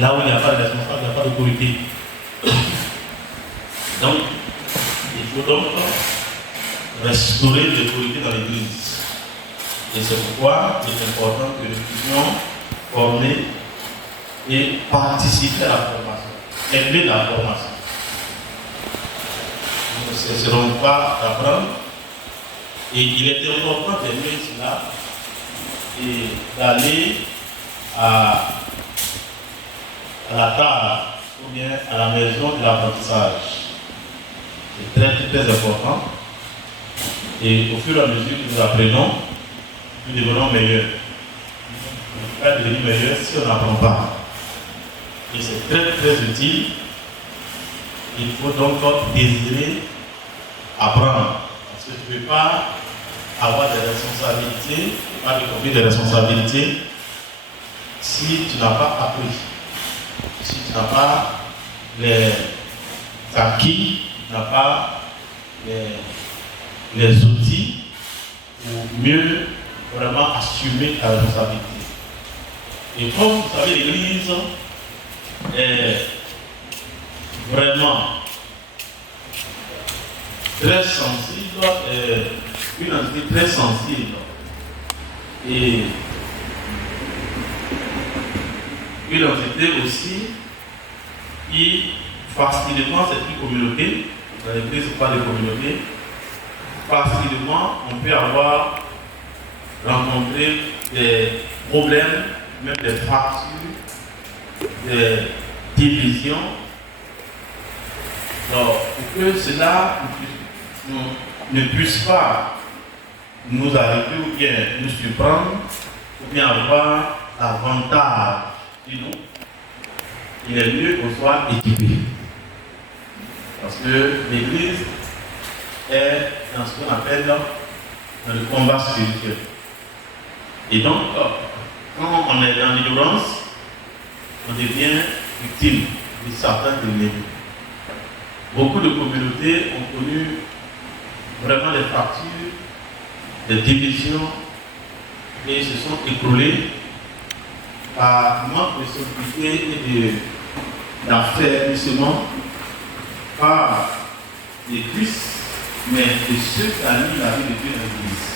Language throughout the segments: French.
là où il n'y a pas de responsable, il n'y a pas d'autorité. Donc, il faut donc restaurer l'autorité dans l'Église. Et c'est pourquoi il est important que nous puissions former et participer à la formation, aider la formation. Nous ne cesserons pas d'apprendre. Et il est important d'aimer cela et d'aller à la table ou bien à la maison de l'apprentissage. C'est très, très important. Et au fur et à mesure que nous apprenons, nous devenons meilleurs. On ne peut pas devenir meilleur si on n'apprend pas. Et c'est très, très utile. Il faut donc désirer apprendre. Parce que tu ne peux pas avoir des responsabilités, pas de conflit de responsabilités, si tu n'as pas appris. Si tu n'as pas les acquis, tu n'as pas les outils pour mieux vraiment assumer ta responsabilité. Et comme vous savez, l'Église est vraiment très sensible, une entité très sensible. Et une entité aussi qui facilement, c'est une communauté, dans l'Église, pas de communauté, facilement, on peut avoir rencontré des problèmes, même des fractures, des divisions. Alors, pour que cela ne puisse pas nous arrêter ou bien nous surprendre, ou bien avoir l'avantage de nous, il est mieux qu'on soit équipé. Parce que l'Église est dans ce qu'on appelle dans le combat spirituel. Et donc, quand on est dans l'ignorance, on devient victime de certains ennemis. Beaucoup de communautés ont connu vraiment des fractures, des divisions et se sont écroulées par manque de simplicité et d'affaiblissement par les Christ, mais de ceux qui animent la vie de Dieu dans l'Église.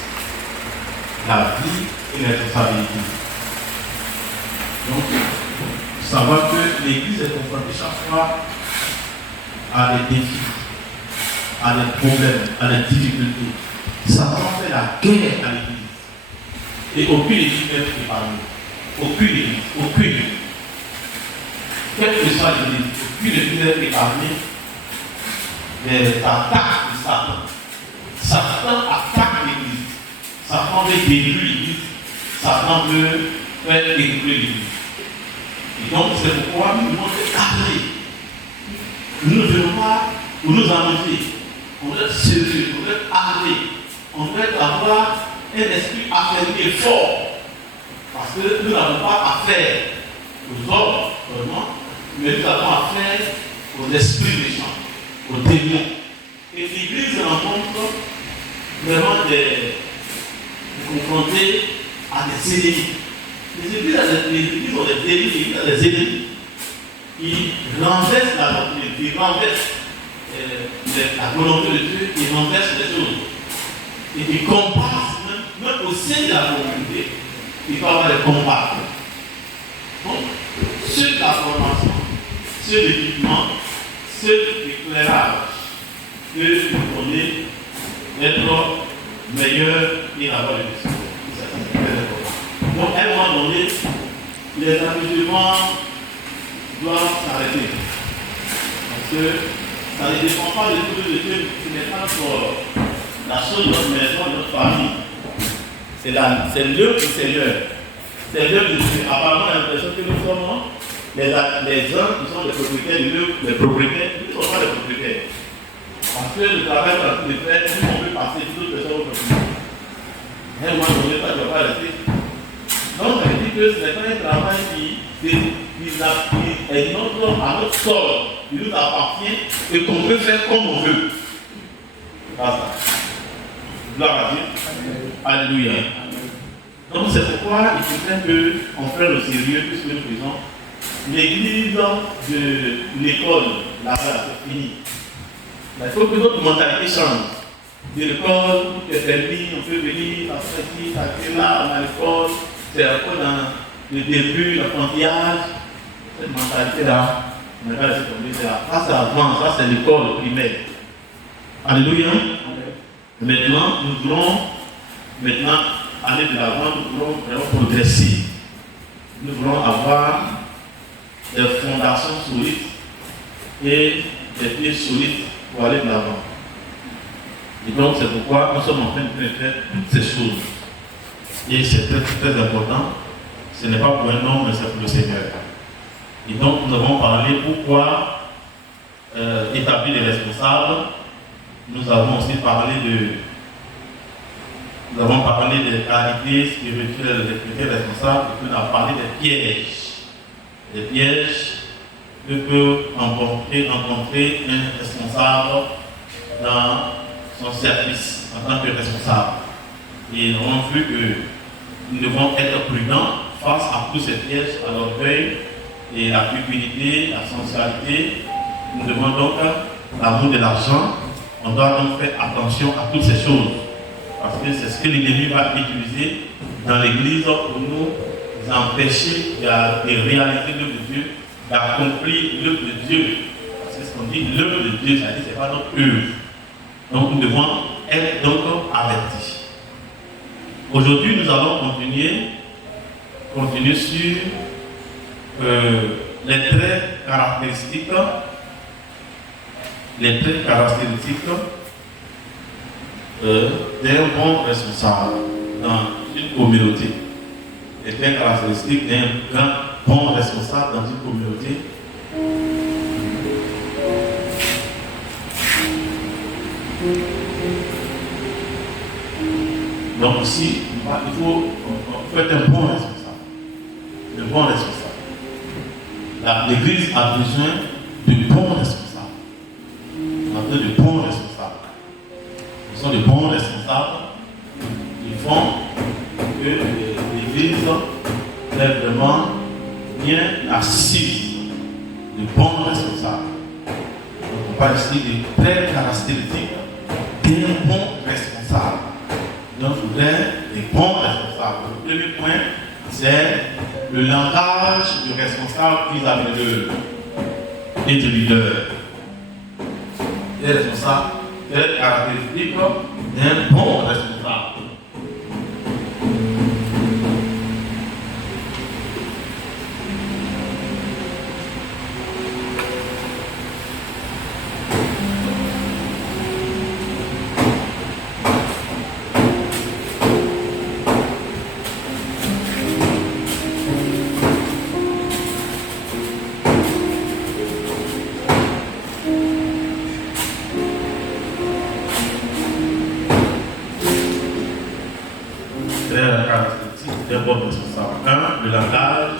La vie et la responsabilité. Donc, savoir que l'Église est confrontée chaque fois à des défis, à des problèmes, à des difficultés. Satan fait la guerre à l'Église. Et aucune Église n'est préparée. Aucune Église, aucune. Quelle que soit l'Église, aucune Église n'est préparée des attaques de Satan. Satan attaque l'Église. Satan veut détruire l'Église. Satan veut faire détruire l'Église. Et donc, c'est pourquoi nous devons être armés. Nous ne devons pas nous amuser. On doit être sérieux, on doit être armé. On doit avoir un esprit affermi et fort. Parce que nous n'avons pas affaire aux hommes, vraiment, mais nous avons affaire aux esprits méchants, aux démons. Et l'Église rencontre vraiment des confrontés à des ennemis. Les églises ont des ennemis, les églises ont des ennemis qui renversent la doctrine, qui renversent la volonté de Dieu, qui renversent les choses. Et qui combattent, même au sein de la communauté, il faut avoir des combats. Donc, ceux de la formation, ceux d'équipement, ceux d'éclairage, que nous connaissons être meilleurs et avoir le discours. C'est très important. Donc, à un moment donné, les amusements doivent s'arrêter. Parce que ça ne dépend pas de tout de Dieu, ce n'est pas pour la chose de notre maison, de notre famille. C'est l'œuvre du Seigneur. C'est l'œuvre de Dieu. Apparemment, on a l'impression que nous sommes les gens qui sont les propriétaires de l'œuvre, les propriétaires, nous ne sommes pas les propriétaires. Parce que le travail qu'on a pu faire, nous on peut passer toutes les personnes au quotidien. Et moi, je ne vais pas, je ne vais pas rester. Donc, ça veut dire que ce n'est pas un travail qui est à notre sort, qui nous appartient et qu'on peut faire comme on veut. Pas ça. Gloire à Dieu. Alléluia. Donc c'est pourquoi il faut bien qu'on prenne au sérieux tout ce que nous faisons l'église de l'école, là-bas, c'est fini. Il faut que notre mentalité change. De l'école, qui est permis, on peut venir, passer ici, passer là, on a l'école, c'est encore dans le début, l'apprentissage. Cette mentalité-là, on ne va pas laisser tomber. Ça, c'est avant, ça, c'est l'école primaire. Alléluia. Maintenant, nous voulons aller de l'avant, nous voulons vraiment progresser. Nous voulons avoir des fondations solides et des pieds solides pour aller de l'avant. Et donc, c'est pourquoi nous sommes en train de faire toutes ces choses. Et c'est très, très important. Ce n'est pas pour un homme, mais c'est pour le Seigneur. Et donc, nous avons parlé pourquoi établir les responsables. Nous avons aussi parlé des qualités spirituelles des responsables, et puis on a parlé des pièges. Des pièges que peut rencontrer un responsable dans son service en tant que responsable. Et nous avons vu que nous devons être prudents face à tous ces pièges, à l'orgueil et la cupidité, la sensualité. Nous devons donc l'amour de l'argent. On doit donc faire attention à toutes ces choses. Parce que c'est ce que l'ennemi va utiliser dans l'église pour nous empêcher de réaliser l'œuvre de Dieu, d'accomplir l'œuvre de Dieu. Parce que ce qu'on dit, l'œuvre de Dieu, ça dit, ce n'est pas notre œuvre. Donc nous devons être donc avertis. Aujourd'hui, nous allons continuer sur les traits caractéristiques d'un bon responsable dans une communauté. Les traits caractéristiques d'un bon responsable dans une communauté. Donc ici, il faut être un bon responsable. Un bon responsable. L'Église a besoin de bons responsables. On a besoin de bons responsables. Ce sont de bons responsables qui font que l'Église est vraiment bien assise. De bons responsables. Donc on parle ici de très caractéristiques d'un bon responsable. Donc je voudrais des bons responsables. Le premier point, c'est le langage du responsable vis-à-vis d'eux et du leader. Les responsables, c'est caractéristique d'un bon responsable. Le langage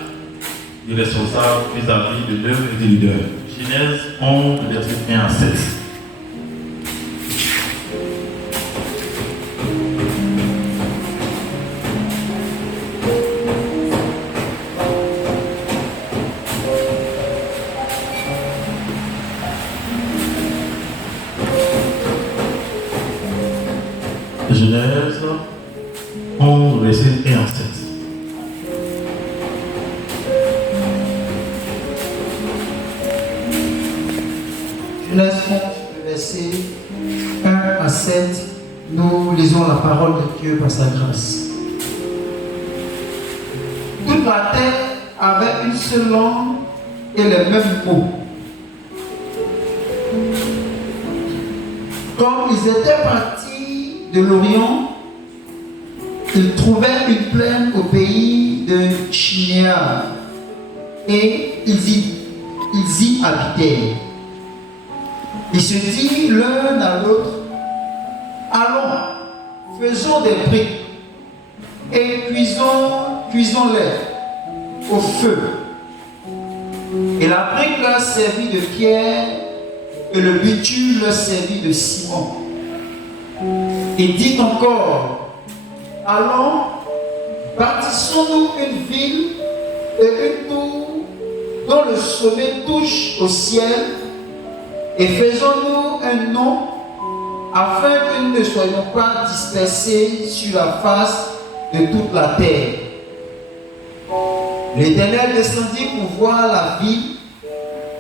du responsable vis-à-vis de l'œuvre et des leaders. Genèse 11, verset 1 à 7. Genèse 11, verset 1 à 7. Genèse 11, verset 1 à 7, nous lisons la parole de Dieu par sa grâce. Toute la terre avait une seule langue et les mêmes mots. Comme ils étaient partis de l'Orient, ils trouvèrent une plaine au pays de Shinéar et ils y habitèrent. Ils se dirent l'un à l'autre, allons, faisons des briques et cuisons-les au feu. Et la brique leur servit de pierre et le bitume leur servit de ciment. Et dit encore, allons, bâtissons-nous une ville et une tour dont le sommet touche au ciel, et faisons-nous un nom, afin que nous ne soyons pas dispersés sur la face de toute la terre. L'Éternel descendit pour voir la ville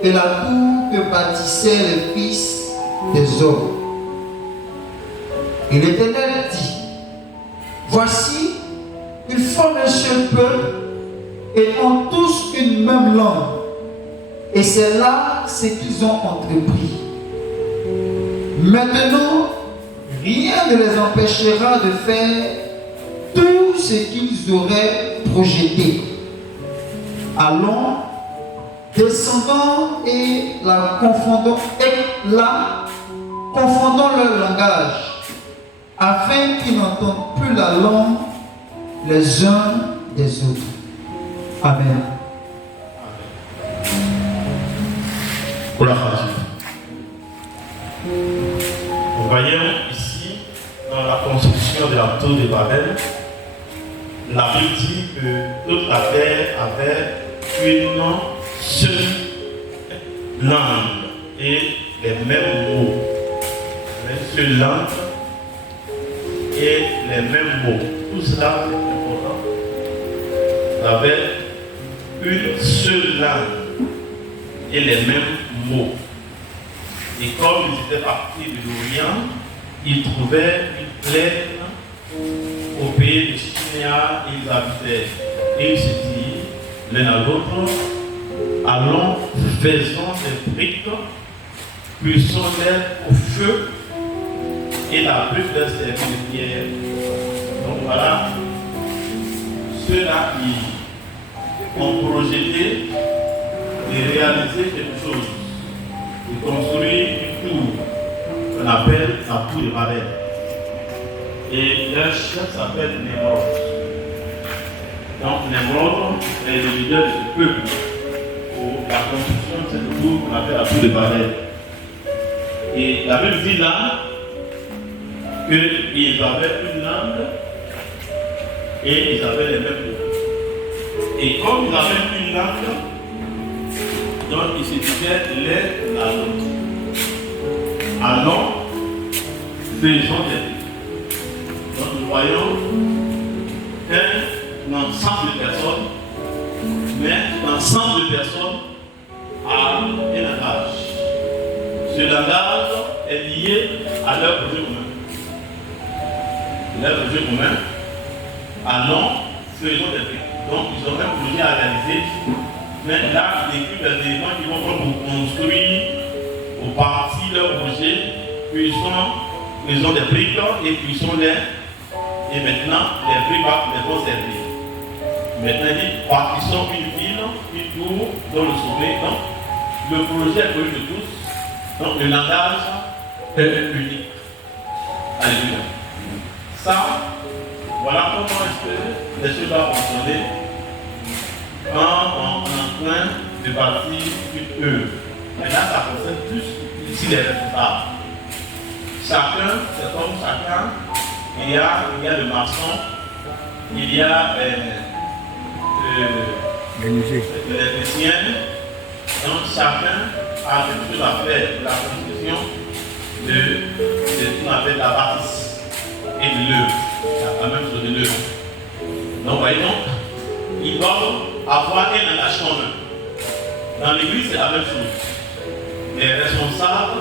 et la tour que bâtissaient les fils des hommes. Et l'Éternel dit, voici, ils forment un seul peuple et ont tous une même langue. Et c'est là ce qu'ils ont entrepris. Maintenant, rien ne les empêchera de faire tout ce qu'ils auraient projeté. Allons, descendons et confondons leur langage, afin qu'ils n'entendent plus la langue les uns des autres. Amen. Pour la phrase. Nous voyons ici, dans la construction de la tour de Babel, la Bible dit que toute la terre avait une seule langue et les mêmes mots. Une seule langue et les mêmes mots. Tout cela, c'est important. Ils avaient une seule langue et les mêmes mots. Et comme ils étaient partis de l'Orient, ils trouvaient une plaine au pays de Chinéa et ils habitaient. Et ils se disent l'un à l'autre, allons, faisons des briques, cuisons-les au feu et la brique leur servir de pierre. Donc voilà, ceux-là qui ont projeté de réaliser quelque chose, de construire une tour qu'on appelle la tour de Babel. Et leur chef s'appelle Nemrod. Donc Nemrod est le leader de ce peuple pour la construction de cette tour qu'on appelle la tour de Babel. Et la Bible dit là qu'ils avaient une langue et ils avaient les mêmes mots. Et comme ils avaient une langue, donc ils se disaient les allons. Allons, faisons des trucs. Donc nous voyons un ensemble de personnes, mais l'ensemble de personnes a un langage. Ce langage est lié à leur projet commun. Leur projet commun, allons, faisons des trucs. Donc ils ont un projet à réaliser. Mais là, ils décrivent des éléments qui vont pour construire au parti leur projet, cuisons des briques et cuisons-les. Et maintenant, les briques les vont servir. Maintenant, ils disent, bâtissons une ville, une tour dans le sommet. Donc, le projet est connu de tous. Donc, le langage est unique. Alléluia. Ça, voilà comment est-ce que les choses doivent fonctionner quand on est en train de bâtir une œuvre. Et là, ça concerne plus ici les responsables. Chacun, c'est comme chacun, il y a le maçon, il y a l'électricien. Donc chacun a quelque chose à faire pour la construction de ce qu'on appelle la bâtisse et de l'œuvre. C'est la même chose de l'œuvre. Donc voyez donc, ils doivent avoir un langage commun. Dans l'église, c'est la même chose. Les responsables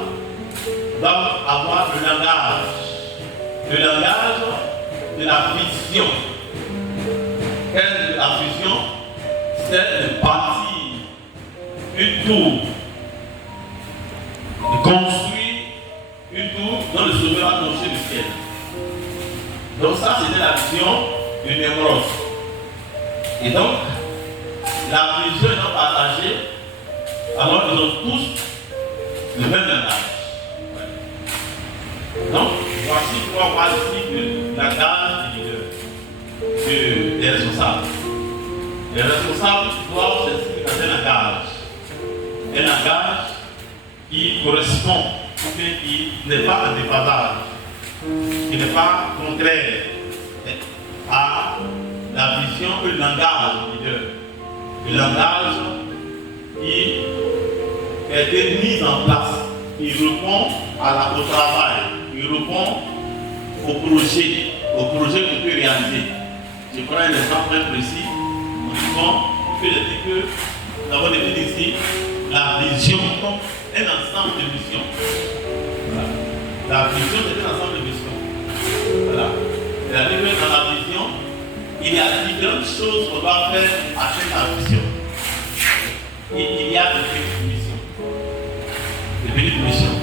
doivent avoir le langage de la vision. Qu'est-ce que la vision? C'est de bâtir une tour, de construire une tour dont le sauveur a touché le ciel. Donc ça, c'était la vision de Nemrod. Et donc, la vision étant partagée, alors ils ont tous le même langage. Donc, voici pourquoi on parle ici de langage des responsables. Les responsables doivent s'exprimer dans un langage. Un langage qui correspond, qui n'est pas en déphasage, qui n'est pas contraire à la vision et le langage du leader. Le langage qui a été mise en place. Il répond au travail, il répond au projet qu'on peut réaliser. Je prends un exemple très précis. On dit que nous avons défini ici la vision comme un ensemble de missions. Voilà. La vision c'est un ensemble de missions. Voilà. C'est-à-dire que dans la vision, il y a différentes choses qu'on doit faire à cette vision. Il y a des petites missions. Des petites missions.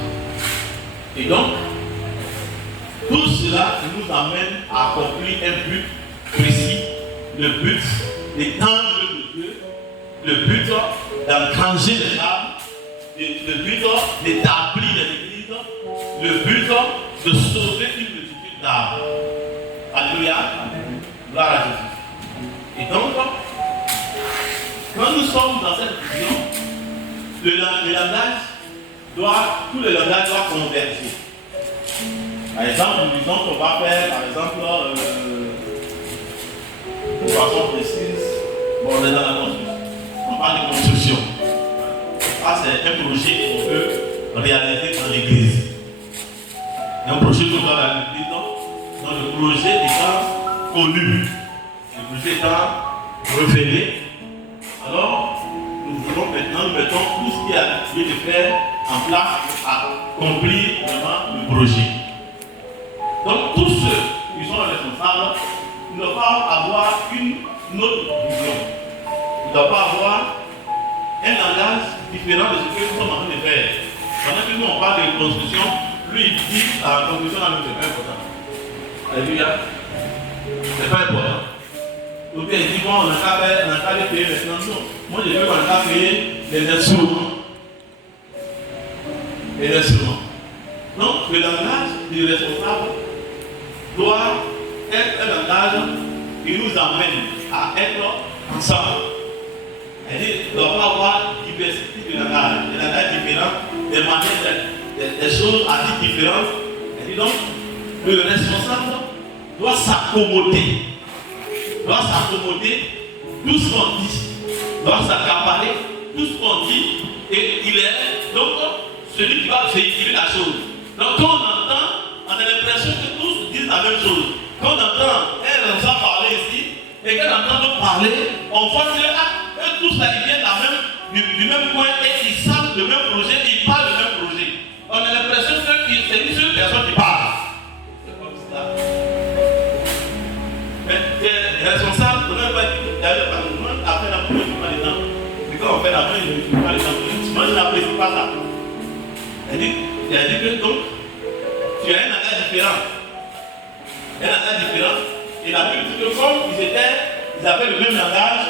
Et donc, tout cela nous amène à accomplir un but précis, le but d'étendre de Dieu, le but d'engranger les âmes, le but d'établir l'église, le but de sauver une multitude d'âmes. Alléluia. Gloire à Jésus. Et donc, quand nous sommes dans cette vision, tout le langage doit converger. Par exemple, nous disons qu'on va faire, par exemple, de façon précise, on est dans la construction. On parle de construction. Ça, c'est un projet qu'on peut réaliser dans l'église. Un projet qu'on doit réaliser dans le projet étant connu, le projet étant révélé. Alors, nous mettons tout ce qui a lieu de faire en place pour accomplir vraiment le projet. Donc, tous ceux qui sont responsables ne doivent pas avoir une autre vision. Ils ne doivent pas avoir un langage différent de ce que nous sommes en train de faire. Pendant que nous on parle de construction, lui il dit à la construction, c'est pas important. Alléluia. C'est pas important. Ou bien il dit, bon, on n'a qu'à les payer maintenant. Non. Moi je veux qu'on a qu'à payer les instruments. Les instruments. Donc, le langage du responsable doit être un langage qui nous amène à être ensemble. Il ne doit pas avoir diversité de langage, des langages différents, des manières, des choses à dire différentes. Et donc, le responsable doit s'accommoder. Tout ce qu'on dit, doit s'accaparer tout ce qu'on dit, et il est donc celui qui va véhiculer la chose. Donc, quand on entend, on a l'impression que tous disent la même chose. Quand on entend un responsable parler ici, et qu'on entend nous parler, on voit que tous là, ils viennent du même coin et ils savent le même projet, ils parlent du même projet. On a l'impression que c'est une seule personne qui parle. C'est comme ça. Mais les responsables, on n'a pas dit d'ailleurs par exemple, après la première, je ne pas les dents. Mais quand on fait la première, je ne pas les dents. Moi, je n'apprécie pas ça. Il a dit que donc, tu as un langage différent. Un langage différent. Et la Bible dit que comme ils avaient le même langage,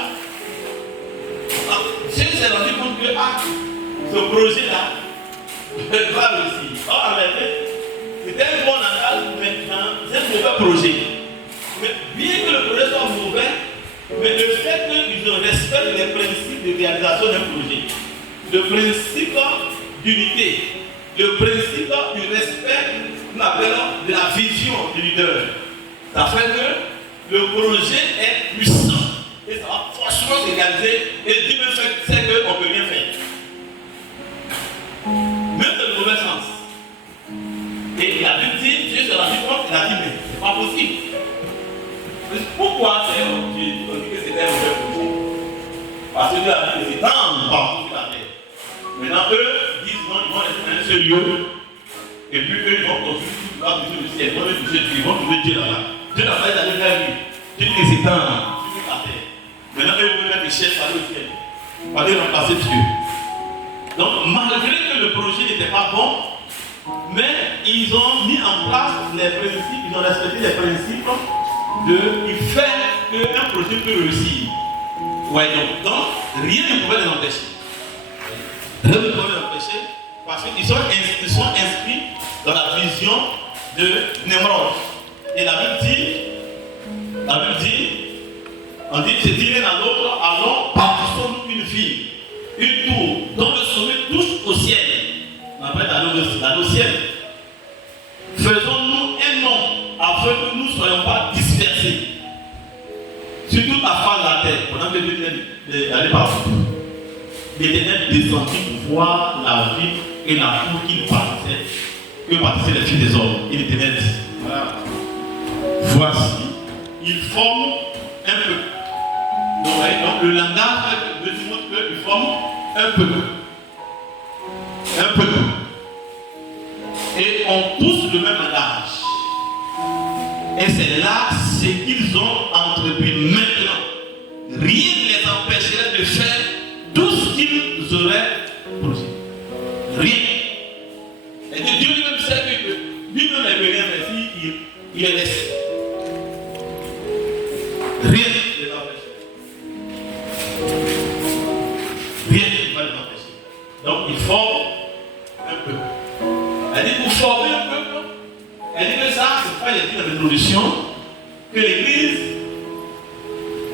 Jésus s'est rendu compte que ce projet-là va réussir. Or, en réalité, c'était un bon langage, mais c'est un mauvais projet. Mais bien que le projet soit mauvais, mais le fait qu'ils respectent les principes de réalisation d'un projet, le principe d'unité, le principe du respect qu'on appelle de la vision du leader, ça fait que le projet est puissant. Et ça va forcément se réaliser. Et Dieu sait qu'on ne peut rien faire. Même dans le mauvais sens. Et il a dit, Dieu s'est rendu compte, il a dit, mais c'est pas possible. Mais pourquoi on dit que c'était un mauvais projet? Parce que Dieu a dit que c'est dans partout sur la terre. Maintenant, eux disent non, ils vont rester dans un seul lieu. Et puis eux, ils vont construire toute la vision du ciel. Ils vont trouver Dieu là-bas. Dieu n'a pas d'aller vers lui. Dieu dit que c'est dans toute la terre. Maintenant, eux veulent mettre des chefs à l'autre ciel. Pour aller remplacer Dieu. Donc, malgré que le projet n'était pas bon, mais ils ont mis en place les principes, ils ont respecté les principes du fait qu'un projet peut réussir. Ouais, donc, rien ne pouvait les empêcher. Rien ne pouvait les empêcher parce qu'ils sont inscrits dans la vision de Nemrod. Et la Bible dit, on dit, c'est dit l'un à l'autre, allons, bâtissons une ville, une tour, dont le sommet touche au ciel. On appelle la au ciel. Faisons-nous un nom, afin que nous ne soyons pas dispersés sur toute la face de la terre, pendant que Dieu vient d'aller partout. l'Éternel descendit pour voir la ville et la foule que bâtissaient les filles des hommes. Et l'Éternel dit, voilà, voici, ils forment un peu. Donc le langage de tout le monde, ils forment un peu. Un peu. Et on pousse le même langage. Et c'est là ce qu'ils ont entrepris maintenant. Rien ne les empêcherait de faire tout ce qu'ils auraient projet. Rien. Et Dieu lui-même sait que lui-même n'est rien, mais il est laissé. Rien ne les empêcherait. Rien ne va les empêcher. Donc il forme un peu. Elle dit pour former un peuple, elle dit que ça, c'est pas une révolution, que l'Église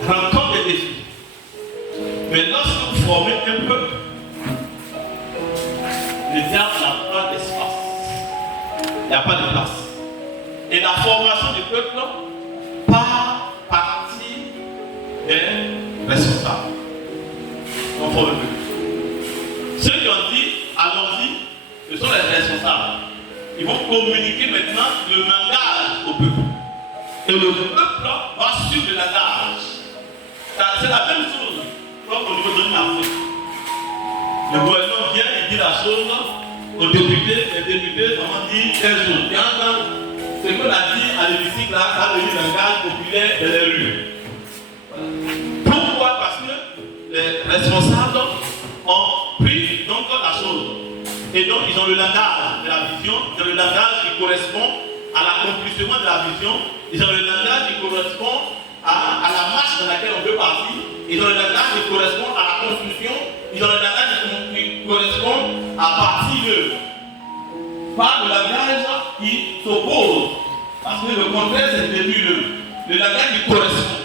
rencontre des défis. Mais lorsque vous formez un peuple, le diable n'a pas d'espace. Il n'y a pas de place. Et la formation du peuple part partie des responsables. On forme le peuple. Ceux qui ont dit, allons-y, ce sont les responsables. Ils vont communiquer maintenant le langage au peuple. Et le peuple va suivre le langage. C'est la même chose comme au niveau de l'Afrique. Le gouvernement vient et dit la chose aux députés. Les députés ont dit telle chose. Et encore, ce qu'on a dit à l'hémicycle, là, ça a devenu un langage populaire de les rues. Voilà. Pourquoi? Parce que les responsables ont pris donc la chose. Et donc, ils ont le langage de la vision, ils ont le langage qui correspond à l'accomplissement de la vision, ils ont le langage qui correspond à la marche dans laquelle on veut partir, ils ont le langage qui correspond à la construction, ils ont le langage qui correspond à partir d'eux. Pas le langage qui s'oppose, parce que le contraire c'est devenu le langage qui correspond.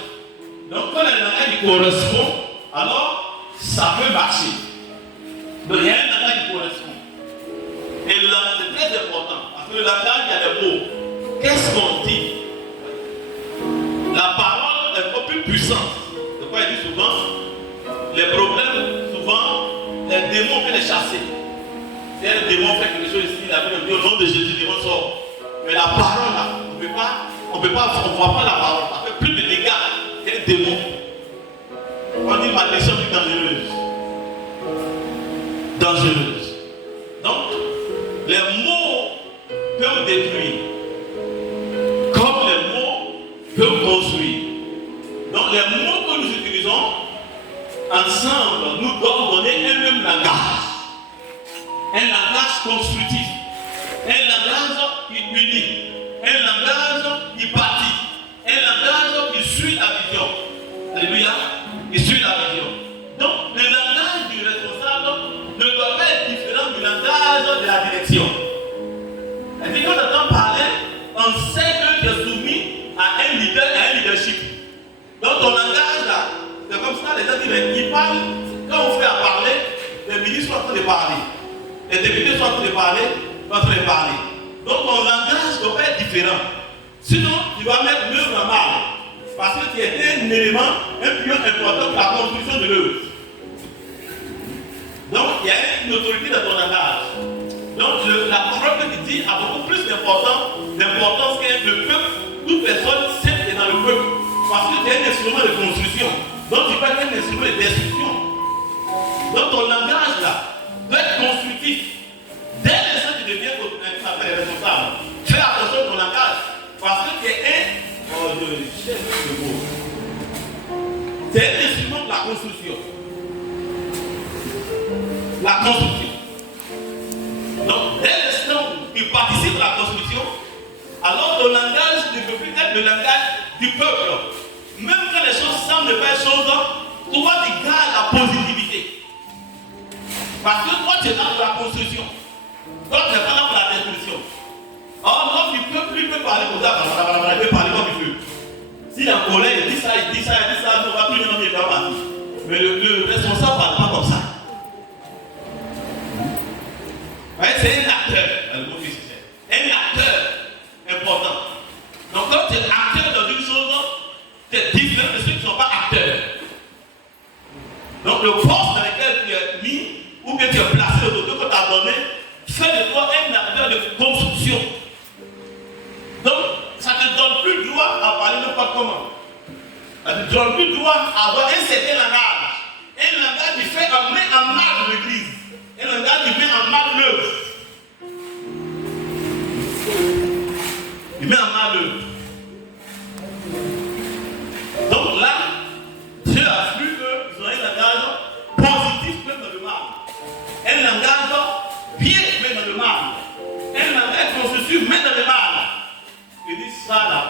Donc, quand le langage qui correspond, alors ça peut marcher. Donc, il y a un langage qui correspond. Et le langage c'est très important, parce que le langage, il y a des mots. Qu'est-ce qu'on dit? La parole est beaucoup plus puissante. C'est pourquoi il dit souvent, les problèmes, souvent, les démons peuvent les chasser. Si un démon fait quelque chose ici, la Bible dit au nom de Jésus, le démon sort. Mais la parole, là, on ne voit pas la parole. Ça fait plus de dégâts qu'un démon. On dit malédiction plus dangereuse. Dangereuse. Donc, les mots peuvent détruire, comme les mots peuvent construire. Donc les mots que nous utilisons ensemble nous doivent donner un même langage. Un langage constructif. Un langage qui unit. Un langage qui bâtit. Un langage qui suit la vision. Alléluia. Qui suit la vision. Donc le langage du responsable ne doit pas être différent du langage de la direction. Et puis quand on entend parler, on sait que tu es soumis à un leader, à un leadership. Donc ton langage là, c'est comme ça, les gens disent, mais ils parlent, quand on fait à parler, les ministres sont en train de parler. Les députés sont en train de parler, sont en train de parler. Donc ton langage doit pas être différent. Sinon, tu vas mettre l'œuvre à mal. Parce que tu es un élément, un pion important pour la construction de l'œuvre. Donc, il y a une autorité dans ton langage. Donc, la parole que tu dis a beaucoup plus d'importance que le peuple. Toute personne sait que tu es dans le peuple. Parce que tu es un instrument de construction. Donc, tu peux être un instrument de destruction. Donc, ton langage là doit être constructif. Dès l'instant que tu deviens responsable, fais attention à ton langage. Parce que tu es un instrument de la construction. La construction. Donc, dès l'instant où tu participes à la construction, alors ton langage ne peut plus être le langage du peuple. Même quand les choses semblent pas être choses, toi tu gardes la positivité. Parce que toi tu es là pour la construction. Toi tu n'es pas là pour la destruction. Or, l'homme du peuple, lui peut parler comme ça, il peut parler comme il veut. S'il est en colère, il dit ça, on va plus le nommer comme ça. Mais le responsable ne parle pas comme ça. C'est un acteur, un acteur important. Donc quand tu es acteur dans une chose, tu es différent de ceux qui ne sont pas acteurs. Donc le poste dans lequel tu es mis fait de toi un acteur de construction. Donc, ça ne te donne plus le droit à parler n'importe comment. Ça ne te donne plus le droit à avoir un certain langage. Un langage qui fait amener en mal l'église. Un langage qui met en mal l'œuvre. Il met en mal l'œuvre. Donc là, Dieu a vu qu'ils ont un langage positif même dans le mal. Un langage bien même dans le mal. Un langage constructif même dans le mal. Ils disent ça là,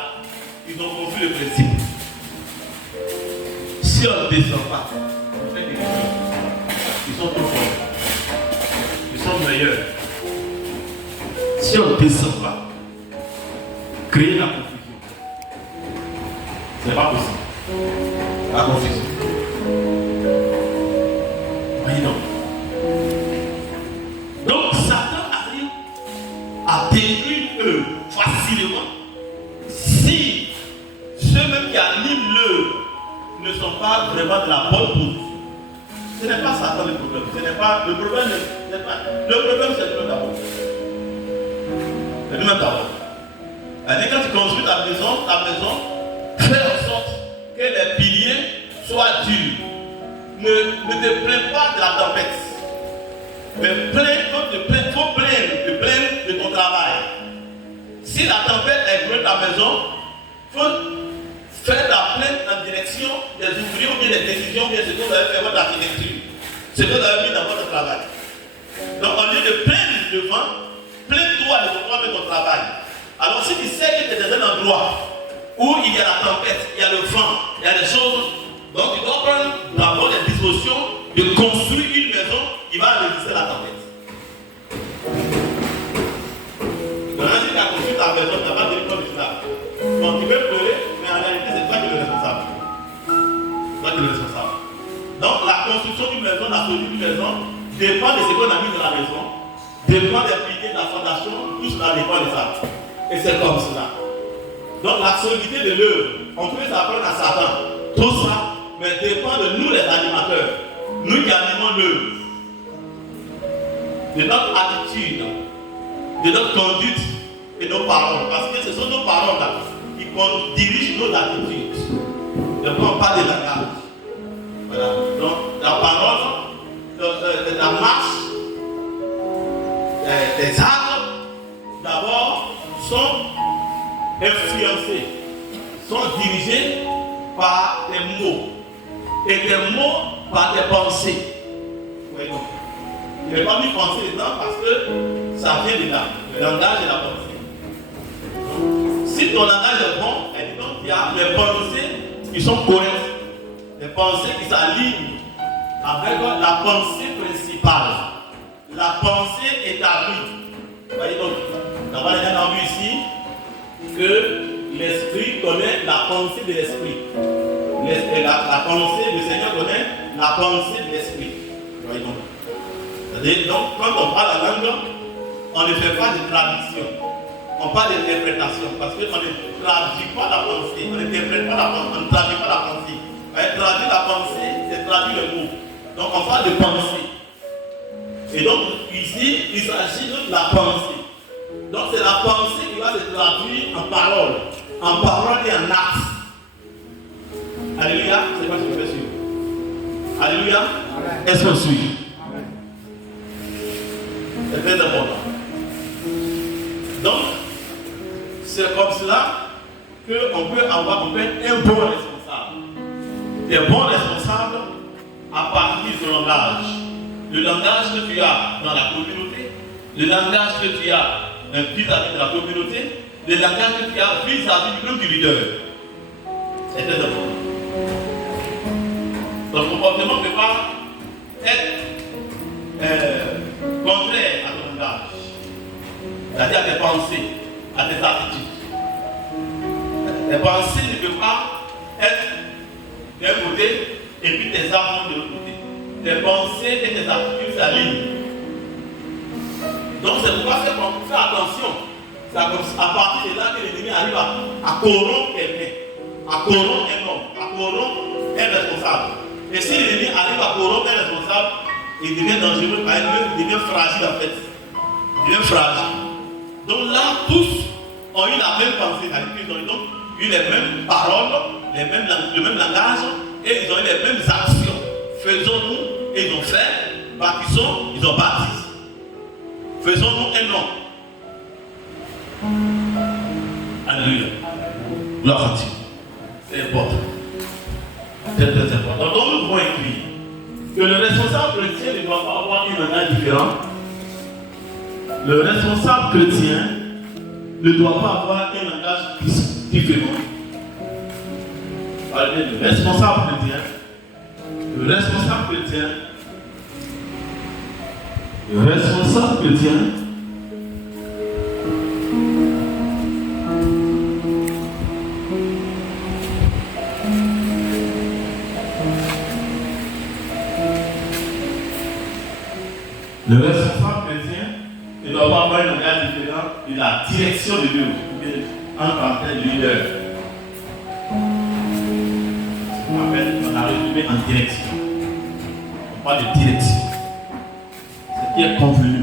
ils ont compris le principe. Si on ne descend pas, on fait des choses. Ils sont trop forts. Ils sont meilleurs. Si on ne descend pas, créer la confusion. Ce n'est pas possible. La confusion. Voyez donc. Donc Satan arrive à détruire eux facilement si ceux-mêmes qui animent l'œuvre ne sont pas vraiment de la bonne position. Ce n'est pas Satan le problème. Ce n'est pas le problème. Le problème, c'est lui-même d'abord. C'est lui-même d'abord. C'est-à-dire, quand tu construis ta maison, fais en sorte que les piliers soient durs. Ne te plains pas de la tempête. Mais il faut plaindre de ton travail. Si la tempête est brûlée ta maison, il faut faire la plainte en direction des ouvriers ou bien des décisions, bien ce que vous avez fait votre architecture, ce que vous avez mis dans votre travail. Donc, au lieu de plaindre le vent, plains-toi de ton travail. Alors, si tu sais que tu es dans un endroit où il y a la tempête, il y a le vent, il y a des choses, donc tu dois prendre d'abord les dispositions de construire une maison qui va résister à la tempête. Donc, si tu as construit ta maison, tu n'as pas de l'école de cela. Donc, tu peux pleurer, mais en réalité, c'est toi qui es le responsable. Toi qui es le responsable. Donc, la construction d'une maison, la solidité d'une maison, dépend de ce qu'on a mis dans la maison, dépend des piliers de la fondation, tout cela dépend de ça. Et c'est comme cela. Donc, la solidité de l'œuvre, on peut s'apprendre à Satan. Tout ça, mais dépend de nous, les animateurs. Nous qui animons l'œuvre. De notre attitude, de notre conduite et nos paroles. Parce que ce sont nos paroles là qui dirigent nos attitudes. Donc, on parle de langage. Voilà. Donc, la parole, la marche, des actes, d'abord, sont influencés, sont dirigés par des mots. Et des mots par des pensées. Oui, donc. Je ne vais pas m'y penser dedans parce que ça vient de là. Le langage et la pensée. Donc, si ton langage est bon, donc il y a les pensées qui sont correctes. Les pensées qui s'alignent avec la pensée principale. La pensée établie. Vous voyez donc, d'abord il y a vu ici que l'esprit connaît la pensée de l'esprit. La pensée, le Seigneur connaît la pensée de l'esprit. Vous voyez donc. Donc, quand on parle la langue, on ne fait pas de traduction. On parle d'interprétation. Parce qu'on ne traduit pas la pensée. On n'interprète pas la pensée. On ne traduit pas la pensée. Traduire la pensée, c'est traduire le mot. Donc, on parle de pensée. Et donc, ici, il s'agit de la pensée. Donc, c'est la pensée qui va se traduire en parole. En parole et en acte. Alléluia. C'est pas ce que je fais suivre. Alléluia. Est-ce qu'on suit? C'est très important. Donc, c'est comme cela qu'on peut être un bon responsable. Des bons responsables à partir du langage. Le langage que tu as dans la communauté, le langage que tu as vis-à-vis de la communauté, le langage que tu as vis-à-vis du groupe du leader. C'est très important. Ton comportement ne peut pas être contraire à ton langage, c'est-à-dire à tes pensées, à tes attitudes. Tes pensées ne peuvent pas être d'un côté et puis tes actions de l'autre côté. Tes pensées et tes attitudes s'alignent. Donc c'est pourquoi il faut faire attention. C'est à partir de là que l'ennemi arrive à corrompre quelqu'un, à corrompre un homme, à corrompre un responsable. Et si l'ennemi arrive à corrompre un responsable, il devient dangereux, il devient fragile en fait. une phrase. Donc là, tous ont eu la même pensée, ils ont donc eu les mêmes paroles, le même langage, et ils ont eu les mêmes actions. Faisons-nous, et ils ont fait, bâtissons, ils ont bâti. Faisons-nous un nom. Alléluia. Gloire à Dieu. C'est important. C'est très important. Donc nous pouvons écrire que le responsable chrétien ne doit pas avoir un langage différent. Le responsable chrétien ne doit pas avoir un langage différent. Le responsable chrétien, le responsable chrétien, le responsable chrétien, le responsable chrétien ne doit pas avoir un langage différent de la direction de Dieu, en tant que leader. On a résumé en direction. On parle de direction. Ce qui est convenu.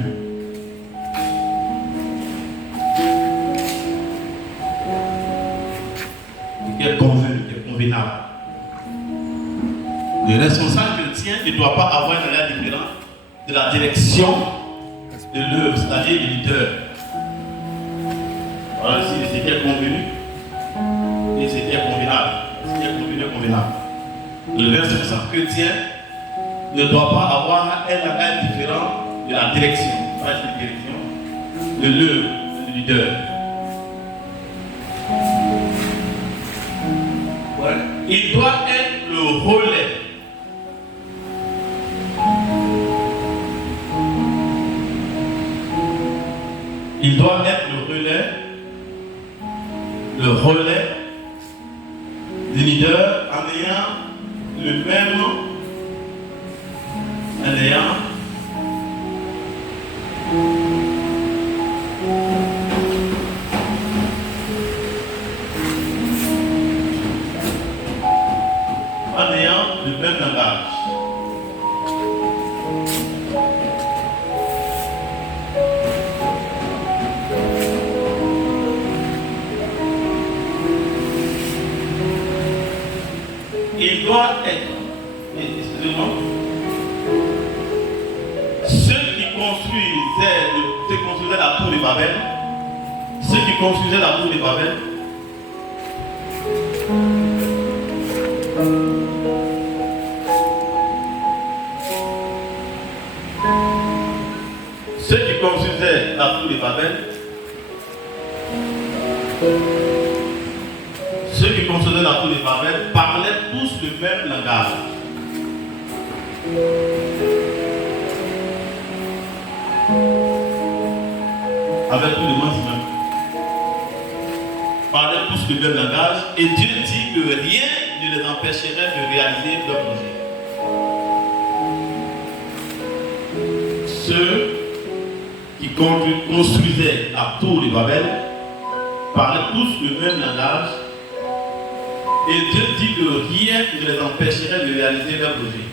Ce qui est convenu, qui est convenable. Le responsable chrétien ne doit pas avoir un langage différent de la direction de l'œuvre, c'est-à-dire du leader. Voilà ici ce qui est convenu et ce qui est convenable. Ce qui est convenu et convenable. Le responsable chrétien ne doit pas avoir un langage différent de la direction, de l'œuvre, du leader. Ouais. Il doit être le relais. Il doit être le relais du leader en ayant le même, langage. Il doit être, excusez-moi, ceux qui construisaient la tour de Babel, parlaient tous le même langage. Avec tout le monde même. Parlaient tous le même langage et Dieu dit que rien ne les empêcherait de réaliser leur projet. Ceux qui construisaient la tour de Babel parlaient tous le même langage. Et Dieu dit que rien ne les empêcherait de réaliser leur projet.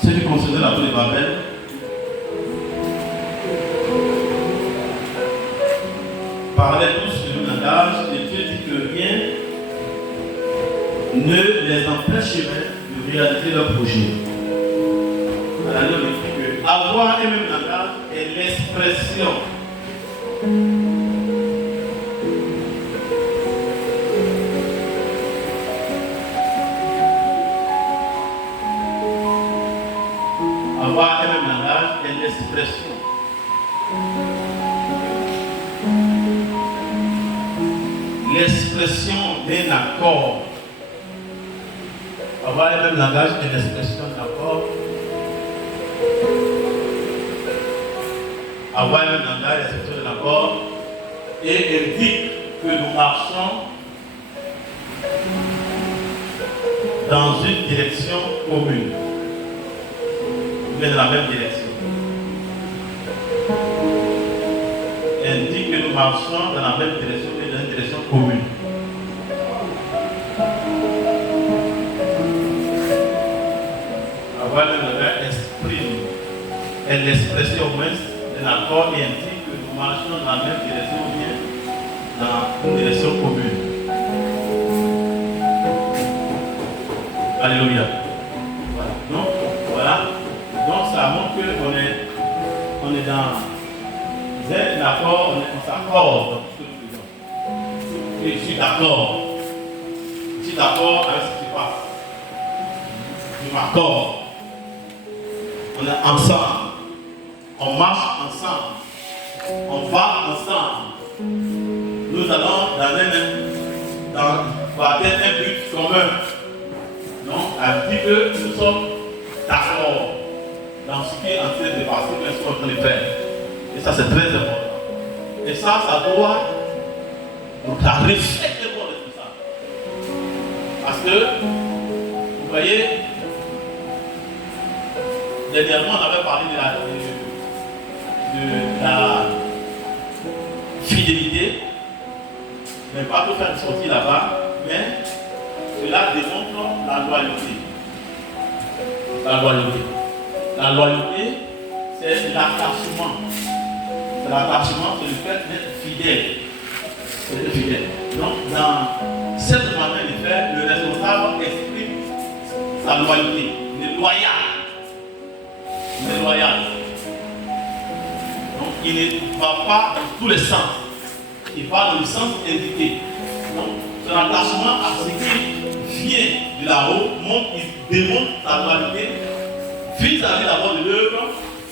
Ceux qui construisaient la tour de Babel parlaient tous le même langage et Dieu dit que rien ne les empêcherait de réaliser leur projet. Alors, il dit que avoir un même langage est l'expression l'expression d'un accord. Avoir le même langage est l'expression d'un accord. Avoir le même langage est l'expression d'un accord et indique que nous marchons dans une direction commune, mais dans la même direction. Indique que nous marchons dans la même direction et dans une direction commune. Avoir le regard exprime, elle expresse au moins l'accord et indique que nous marchons dans la même direction ou bien dans une direction commune. Alléluia. Voilà. Donc, voilà. Donc, ça montre qu'on est dans un accord, on s'accorde dans tout ce que nous faisons. Et je suis d'accord. Je suis d'accord avec ce qui se passe. Je m'accorde. On est ensemble. On marche ensemble. On va ensemble. Nous allons dans un but commun. Donc, elle dit que nous sommes d'accord dans ce qui est en train de passer, mais ce qu'on est en train de faire. Et ça, c'est très important. Et ça doit nous refléter de tout ça. Parce que, vous voyez, dernièrement, on avait parlé de la fidélité. Je ne vais pas tout faire une sortie là-bas, mais cela démontre la loyauté. La loyauté. La loyauté, c'est l'attachement. C'est l'attachement, c'est le fait d'être fidèle. D'être fidèle. Donc, dans cette manière de faire, le responsable exprime sa loyauté. Il est loyal. Il est loyal. Donc, il ne va pas dans tous les sens. Il va dans le sens indiqué. Donc, son attachement à ce qui vient de là-haut, il démontre sa loyauté vis-à-vis d'abord de l'œuvre,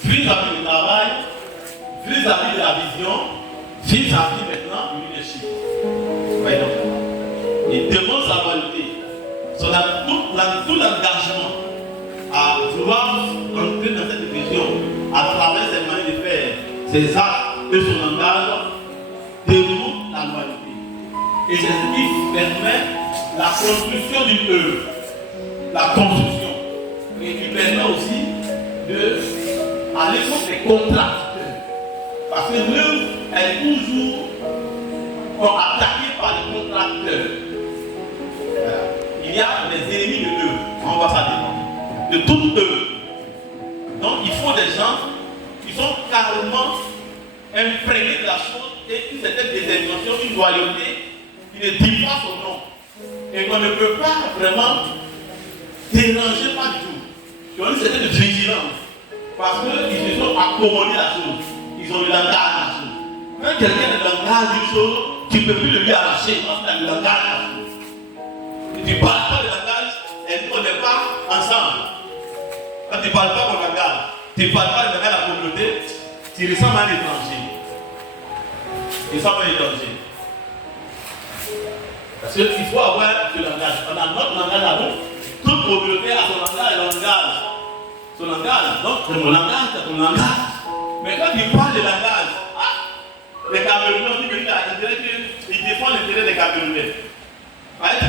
vis-à-vis du travail, vis-à-vis de la vision, vis-à-vis maintenant du leadership. Voyez donc, il démontre sa loyauté. Tout l'engagement à vouloir entrer dans cette vision à travers ses manières de faire, ses actes et son langage démontre la loyauté. Et c'est ce qui permet la construction d'une œuvre. La construction. Et qui permet aussi d'aller contre les contracteurs. Parce que l'œuvre est toujours attaquée par les contracteurs. Il y a les ennemis de l'œuvre. On va ça dépendre. De toute œuvre. Donc il faut des gens qui sont carrément imprégnés de la chose et une certaine détermination, une loyauté qui ne dit pas son nom. Et qu'on ne peut pas vraiment déranger pas du tout. Qui ont une certaine vigilance. Parce qu'ils se sont accommodés la chose. Ils ont le langage de la chose. Quand quelqu'un a le langage d'une chose, tu ne peux plus le lui arracher parce qu'il a le langage de la chose. Et tu ne parles pas de langage et on n'est pas ensemble. Quand tu ne parles pas de langage, tu ne parles pas de langage de la communauté, tu ressembles à un étranger. Tu ressembles à un étranger. Parce qu'il faut avoir ce langage. On a notre langage à nous. Toute communauté a son langage. Son langage. Donc, c'est mon langage, c'est ton langage. Mais quand tu parles de langage, les Camerounais, ils défendent l'intérêt des Camerounais.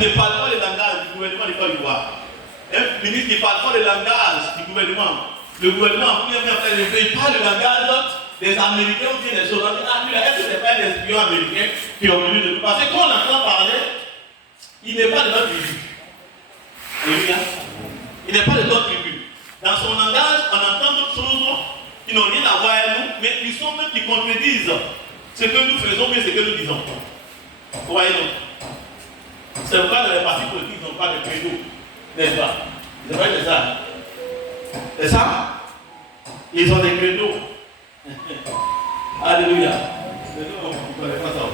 Tu ne parles pas le langage du gouvernement de Côte d'Ivoire. Un ministre qui ne parle pas le langage du gouvernement. Le gouvernement, il parle le langage des Américains ou bien des choses. Est-ce que ce n'est pas des espions américains qui ont venu de nous? Parce que quand on entend parler, il n'est pas de notre tribu. Il n'est pas de notre tribu. Dans son langage, on entend d'autres choses qui n'ont rien à voir avec nous, mais ils sont même qui contredisent ce que nous faisons et ce que nous disons. Vous voyez donc? C'est pourquoi dans les partis politiques, ils n'ont pas de credo. N'est-ce pas? C'est vrai que c'est ça. C'est ça? Ils ont des credos. Alléluia. On ne connaît pas ça.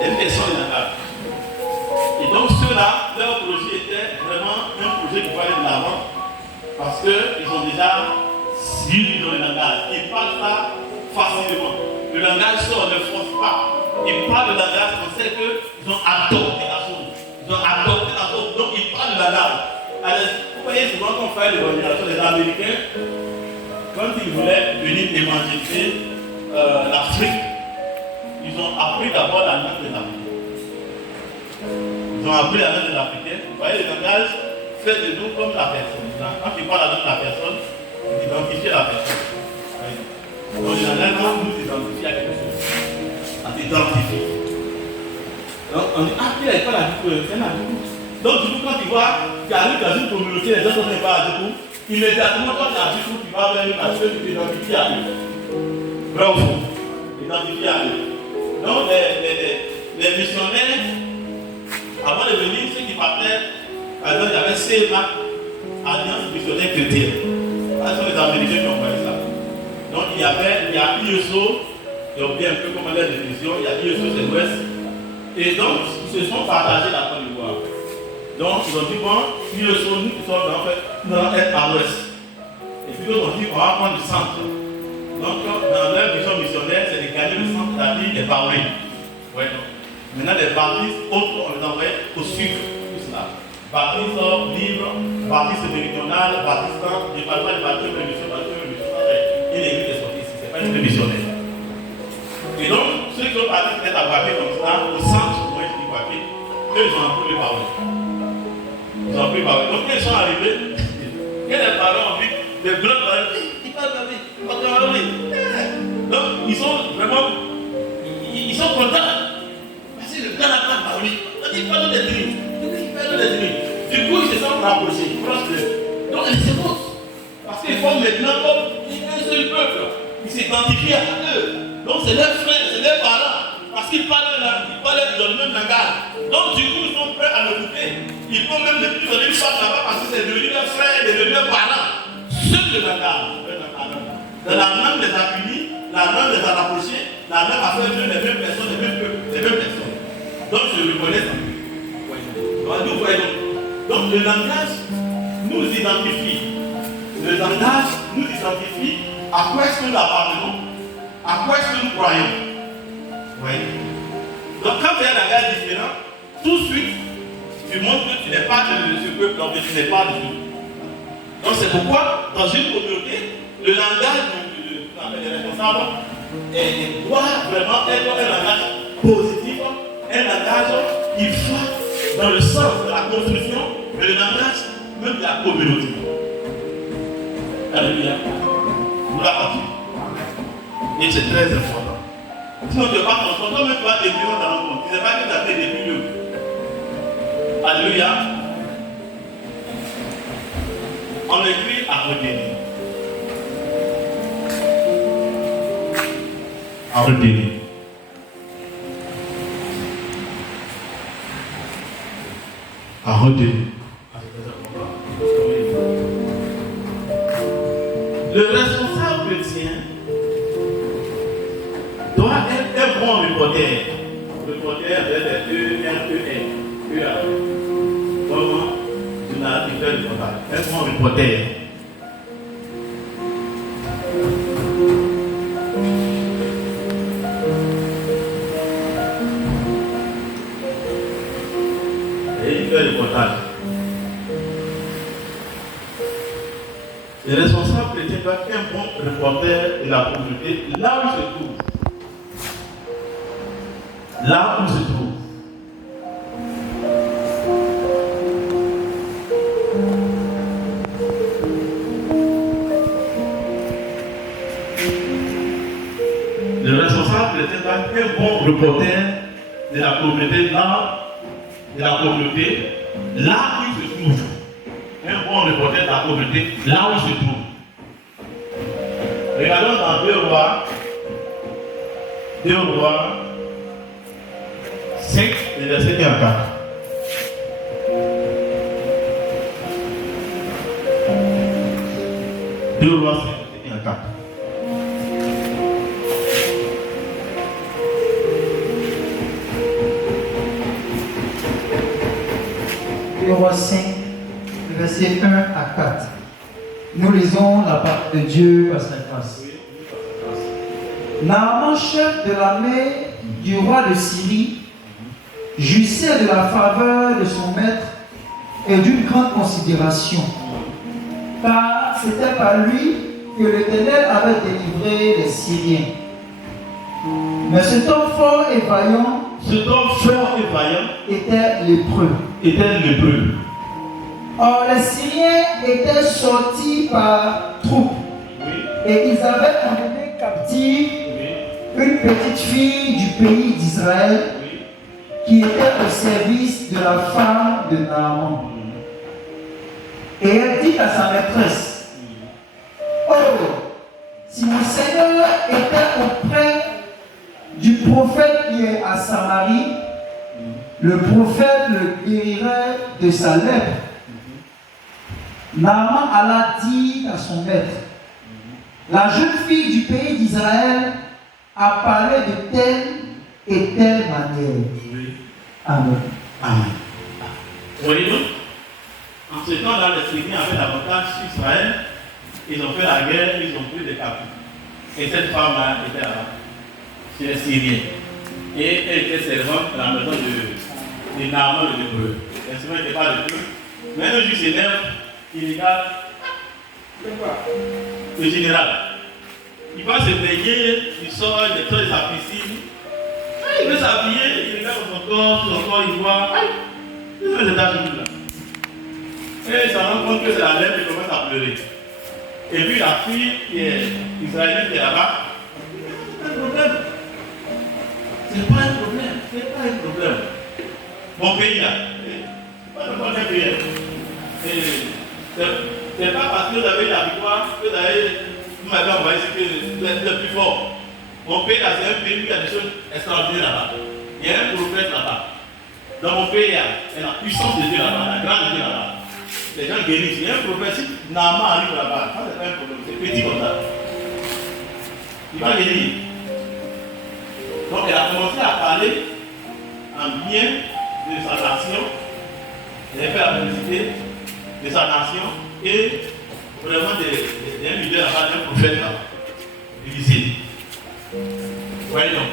Il y a une question de langage. Et donc ceux-là, leur projet était vraiment un projet qui va aller de l'avant parce qu'ils ont déjà suivi dans le langage. Ils ne parlent pas facilement. Le langage sort, ne force pas. Ils parlent de langage, on sait qu'ils ont adopté la chose. Ils ont adopté la chose, donc ils parlent de langage. Alors, vous voyez souvent qu'on fait l'évangélisation des Américains, quand ils voulaient venir évangéliser l'Afrique, ils ont appris d'abord la langue des Africains. Ils ont appris la langue des Africains. Vous voyez, le langage fait de nous comme la personne. Quand tu parles la langue de la personne, tu identifies la personne. Donc, le langage nous identifie à identifie. Donc on dit, ah, il n'est pas la vie, c'est la vie. Donc du coup, quand tu vois, tu arrives dans une communauté, les gens ne sont pas à du coup, immédiatement, quand tu as du coup, tu vas vers une personne qui t'identifie à eux. Vrai ou faux? Identifié à eux. Donc les missionnaires, avant de venir, ceux qui partaient, par exemple, il y avait CMA, Alliance missionnaire chrétienne. Ce sont les Américains qui ont fait ça. Donc il y a ISO, ils ont bien un peu comme la définition, il y a ISO, c'est l'Ouest. Et donc, ils se sont partagés la Côte d'Ivoire. Donc, ils ont dit, bon, ISO, nous qui sommes en fait, nous allons être à l'Ouest. Et puis, d'autres ont dit, on va prendre le centre. Donc, dans leur vision missionnaire, c'est de gagner le centre, c'est-à-dire des baptistes. Ouais, donc. Maintenant, les baptistes, autres, on les envoie au sud. Tout cela. Baptiste libre, baptiste méridional, baptiste département de baptiste, rémission, et l'église est sortie ici, ce n'est pas une missionnaire. Et donc, ceux qui ont parti peut-être à Guaké comme ça, au centre, moi je dis Guaké, eux ils ont appris les paroles. Ils ont appris les paroles. Donc, quand ils sont arrivés, quand les parents ont vu des blancs parler, ils parlent de vie, ils parlent de vie. Donc, ils sont vraiment, ils sont contents. Parce que le gars n'a pas parlé. On dit, parle des dîmes. Du coup, ils se sont rapprochés, proches d'eux. Donc, ils se posent. Parce qu'ils font maintenant comme un seul peuple. Ils s'identifient à eux. Donc, c'est leurs frères, c'est leurs parents. Parce qu'ils parlent dans le même langage. Donc, du coup, ils sont prêts à le couper. Ils vont même ne plus donner une part là-bas parce que c'est devenu leurs frères et leurs parents. Seul le langage. Dans la langue les a unis, la langue les a rapprochés, la langue a fait les mêmes personnes, les mêmes peuples, les mêmes personnes. Donc, je reconnais ça. Donc le langage nous identifie. Le langage nous identifie à quoi est-ce que nous appartenons, à quoi est-ce que nous croyons. Oui. Donc quand tu as un langage différent, tout de suite, tu montres que tu n'es pas de ce peuple, donc tu n'es pas de nous. Donc c'est pourquoi, dans une communauté, le langage des responsables doit vraiment être un langage positif, un langage qui va dans le sens de la construction, mais le langage même de la communauté. Alléluia. Nous la continuons. Et c'est très important. Sinon, tu ne vas pas comprendre, toi-même tu vas te décrire dans le monde. Tu ne sais pas que tu as fait des millions. Alléluia. On écrit à retenir. À retenir. À retenir. Le responsable chrétien doit être un bon reporter. Reporter comment journaliste qui fait le reportage. Un bon reporter. Le reportage. Les responsables chrétiens doivent être un bon reporter de la communauté là où il se trouve. Là où il se trouve. Le responsable chrétien doit être un bon reporter de la communauté là. De la communauté, là où il se trouve. Un bon reporter de la communauté, là où il se trouve. Regardons dans 2 Rois 5, le verset 1 à 4. 2 Rois 5, verset 1 à 4. Roi 5, verset 1 à 4. Nous lisons la parole de Dieu par sa grâce. Naaman, chef de l'armée du roi de Syrie, jouissait de la faveur de son maître et d'une grande considération, car c'était par lui que l'Éternel avait délivré les Syriens. Mais cet homme fort et vaillant était lépreux. Or, les Syriens étaient sortis par troupes, et ils avaient emmené captifs une petite fille du pays d'Israël qui était au service de la femme de Naaman. Et elle dit à sa maîtresse, oh, si mon Seigneur était auprès du prophète qui est à Samarie, le prophète le guérirait de sa lèpre. Naaman alla dire à son maître, la jeune fille du pays d'Israël a parlé de telle et telle manière. Amen. Amen. Voyez-vous, en ce temps, dans les Syriens avaient l'avantage sur Israël, ils ont fait la guerre, ils ont pris des captifs. Et cette femme-là était là, chez les Syriens. Et elle était servante dans la maison de Naaman le Hébreu. L'instrument n'était pas de feu. Mais un jour s'énerve, il regarde le général. Il va se baigner, il sort de sa piscine. Il veut s'habiller, il regarde son corps, il voit. Il fait des taches là. Et il se rend compte que c'est la lèvre, il commence à pleurer. Et puis la fille qui est israélienne qui est là-bas, c'est pas un problème. C'est pas un problème, c'est pas un problème. Mon pays là, c'est pas n'importe quel pays. C'est pas parce que vous avez la victoire que vous m'avez envoyé ce qui est le plus fort. Mon pays là, c'est un pays qui a des choses extraordinaires là-bas. Il y a un prophète là-bas. Dans mon pays, il y a la puissance de Dieu là-bas, la grande Dieu là-bas. Les gens guérissent. Il y a un prophète, si Naaman arrive là-bas, ça c'est pas un problème, c'est petit comme ça. Il va guérir. Donc elle a commencé à parler en bien de sa nation. Elle a fait la publicité de sa nation et vraiment d'un leader là-bas, d'un prophète là. Il disait. Voyez donc.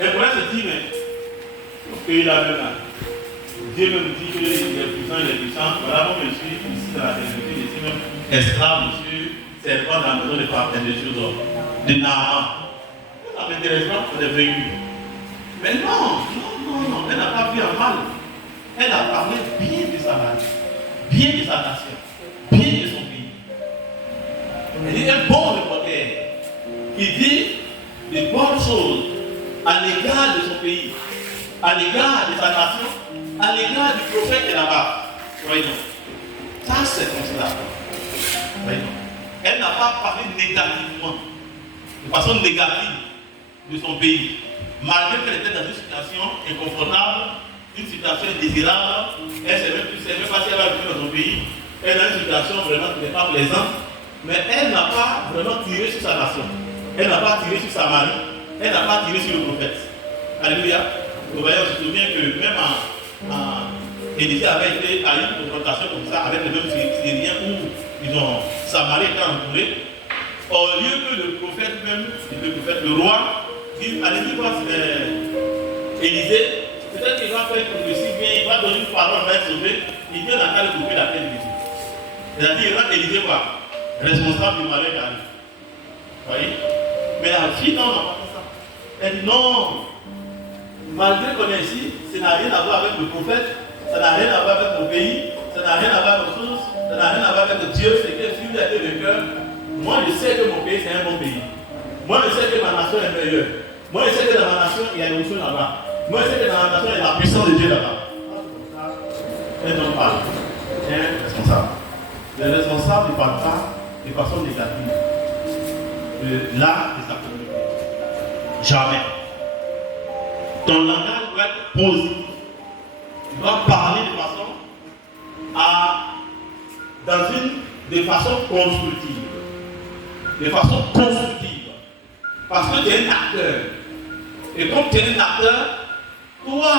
Elle pourrait se dire, mais au pays là-bas, Dieu me dit qu'il est puissant, voilà, moi je suis ici dans la télévision, je suis même esclave, je suis servant dans la maison de partenaires de choses, de Naaman. Ça m'intéresse pas, c'est vaincu. Mais non, elle n'a pas vu en mal. Elle a parlé bien de sa nation, bien de sa nation, bien de son pays. Elle est un bon reporter qui dit de bonnes choses à l'égard de son pays, à l'égard de sa nation, à l'égard du prophète qui est là-bas. Voyons. Ça, c'est comme cela. Voyons. Elle n'a pas parlé négativement, de façon négative de son pays. Malgré qu'elle était dans une situation inconfortable, une situation indésirable, elle ne sait même pas si elle va vivre dans son pays. Elle est dans une situation vraiment qui n'est pas plaisante, mais elle n'a pas vraiment tiré sur sa nation. Elle n'a pas tiré sur sa mari. Elle n'a pas tiré sur le prophète. Alléluia. Vous voyez, on se souvient que même Élisée avait été à une confrontation comme ça avec les mêmes Syriens où Samarie était entourée. Au lieu que le prophète même, le roi, dise allez-y voir Élisée, peut-être qu'il va faire comme ceci, bien, il va donner une parole, va être sauvé, il vient dans le couper la tête de Jésus. C'est-à-dire, il rend Élisée quoi? Responsable du malheur qui arrive. Vous voyez? Mais la fille, non, pas ça. Elle dit non. Malgré qu'on est ici, ça n'a rien à voir avec le prophète, ça n'a rien à voir avec mon pays, ça n'a rien à voir avec nos sources, ça n'a rien à voir avec Dieu, c'est que si vous avez le cœur, moi je sais que mon pays c'est un bon pays. Moi je sais que ma nation est meilleure. Moi je sais que dans ma nation il y a une émotion là-bas. Moi je sais que dans ma nation il y a la puissance de Dieu là-bas. Et donc parle. Un responsable. Le responsable ne parle pas de façon négative. De l'art de sa communauté. Jamais. Ton langage doit être positif. Tu dois parler de façon constructive. De façon constructive. Parce que tu es un acteur. Et comme tu es un acteur, toi,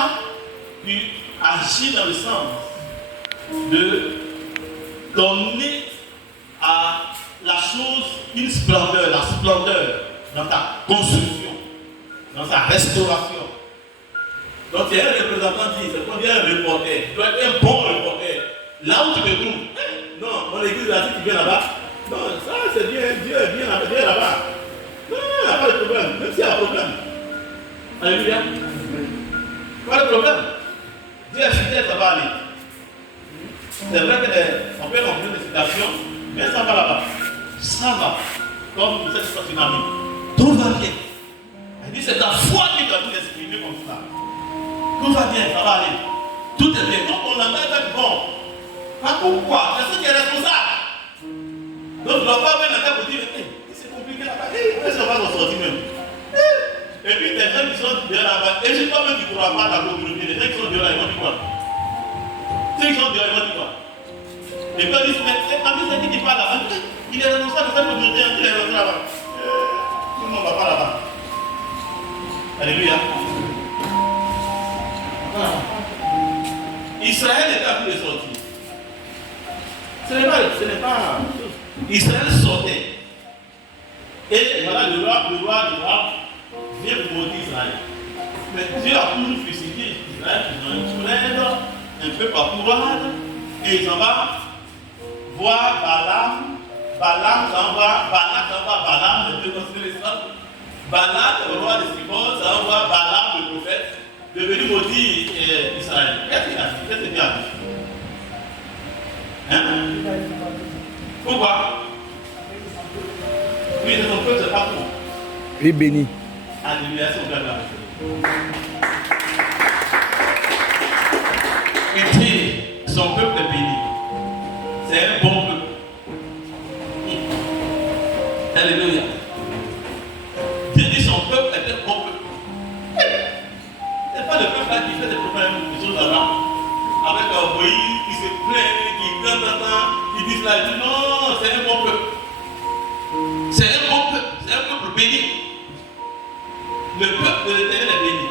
tu agis dans le sens de donner à la chose une splendeur, la splendeur dans ta construction, dans sa restauration. Donc tu es un représentant dit, c'est qu'on dit un reporter. Tu dois être un bon reporter. Là où tu te trouves, non, mon église là, si tu viens là-bas, non, ça c'est bien, Dieu est bien là-bas. Non, il n'y a pas de problème, même s'il y a un problème. Alléluia. Pas de problème. Dieu est fidèle, ça va aller. C'est vrai qu'on peut remplir des citations, mais ça va là-bas. Ça va. Comme pour cette tsunami. Tout va bien. Il dit, c'est ta foi qui doit nous exprimer comme ça. Tout va bien, ça va aller. Tout est bien. Donc on l'engage avec bon. Pas pourquoi? C'est ce qui est responsable. Donc je ne dois pas mettre la tête pour dire, c'est compliqué là-bas. Est-ce qu'on va s'en sortir même? Et puis les gens qui sont dehors là-bas, et je ne sais pas même qui ne croient pas dans la communauté, les gens qui sont dehors là, ils vont dire quoi? Ceux qui sont dehors, ils vont dire quoi? Et puis ils disent, mais quand c'est qui parle là-bas, il est responsable de cette communauté, il est rentré là-bas. Tout le monde ne va pas là-bas. Alléluia. Voilà. Israël est à bout de sortir. Ce n'est pas. Israël sortait. Et voilà, le roi vient pour maudire Israël. Mais Dieu a toujours fusillé Israël dans une soulève, un peu par courage, et il s'en va voir Balaam. Balak s'envoie Balaam, le Dieu considère l'histoire. Balak, le roi de Sibon, s'envoie Balaam, le prophète, de venir maudire Israël. Qu'est-ce qu'il a dit? Qu'est-ce qu'il a dit? Hein? Pourquoi? Oui, c'est son peuple, c'est pas tout. Il est béni. Alléluia, c'est son peuple. Il dit, son peuple est béni. C'est un bon peuple. Alléluia. Dieu dit son peuple est un bon peuple. C'est pas le peuple là qui fait des problèmes, des choses là-bas. Avec un Moïse qui se plaint, qui cante, qui dit cela, il dit non, c'est un bon peuple. C'est un bon peuple, c'est un peuple béni. Le peuple de l'Éternel est béni.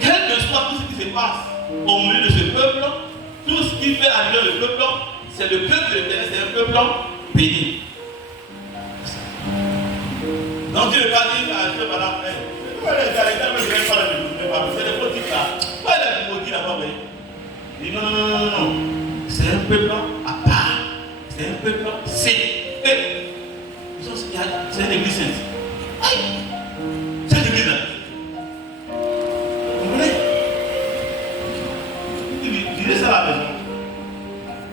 Quel que soit tout ce qui se passe au milieu de ce peuple, tout ce qui fait arriver le peuple, c'est le peuple de l'Éternel, c'est un peuple béni. Donc Dieu ne va pas dire à Dieu, madame, c'est des politiques là. Pourquoi il a dit maudit là-bas? Il dit non. C'est un peuple à part. C'est un peuple saint. C'est une église sainte. C'est une église là. Vous comprenez? Il disait ça à la maison.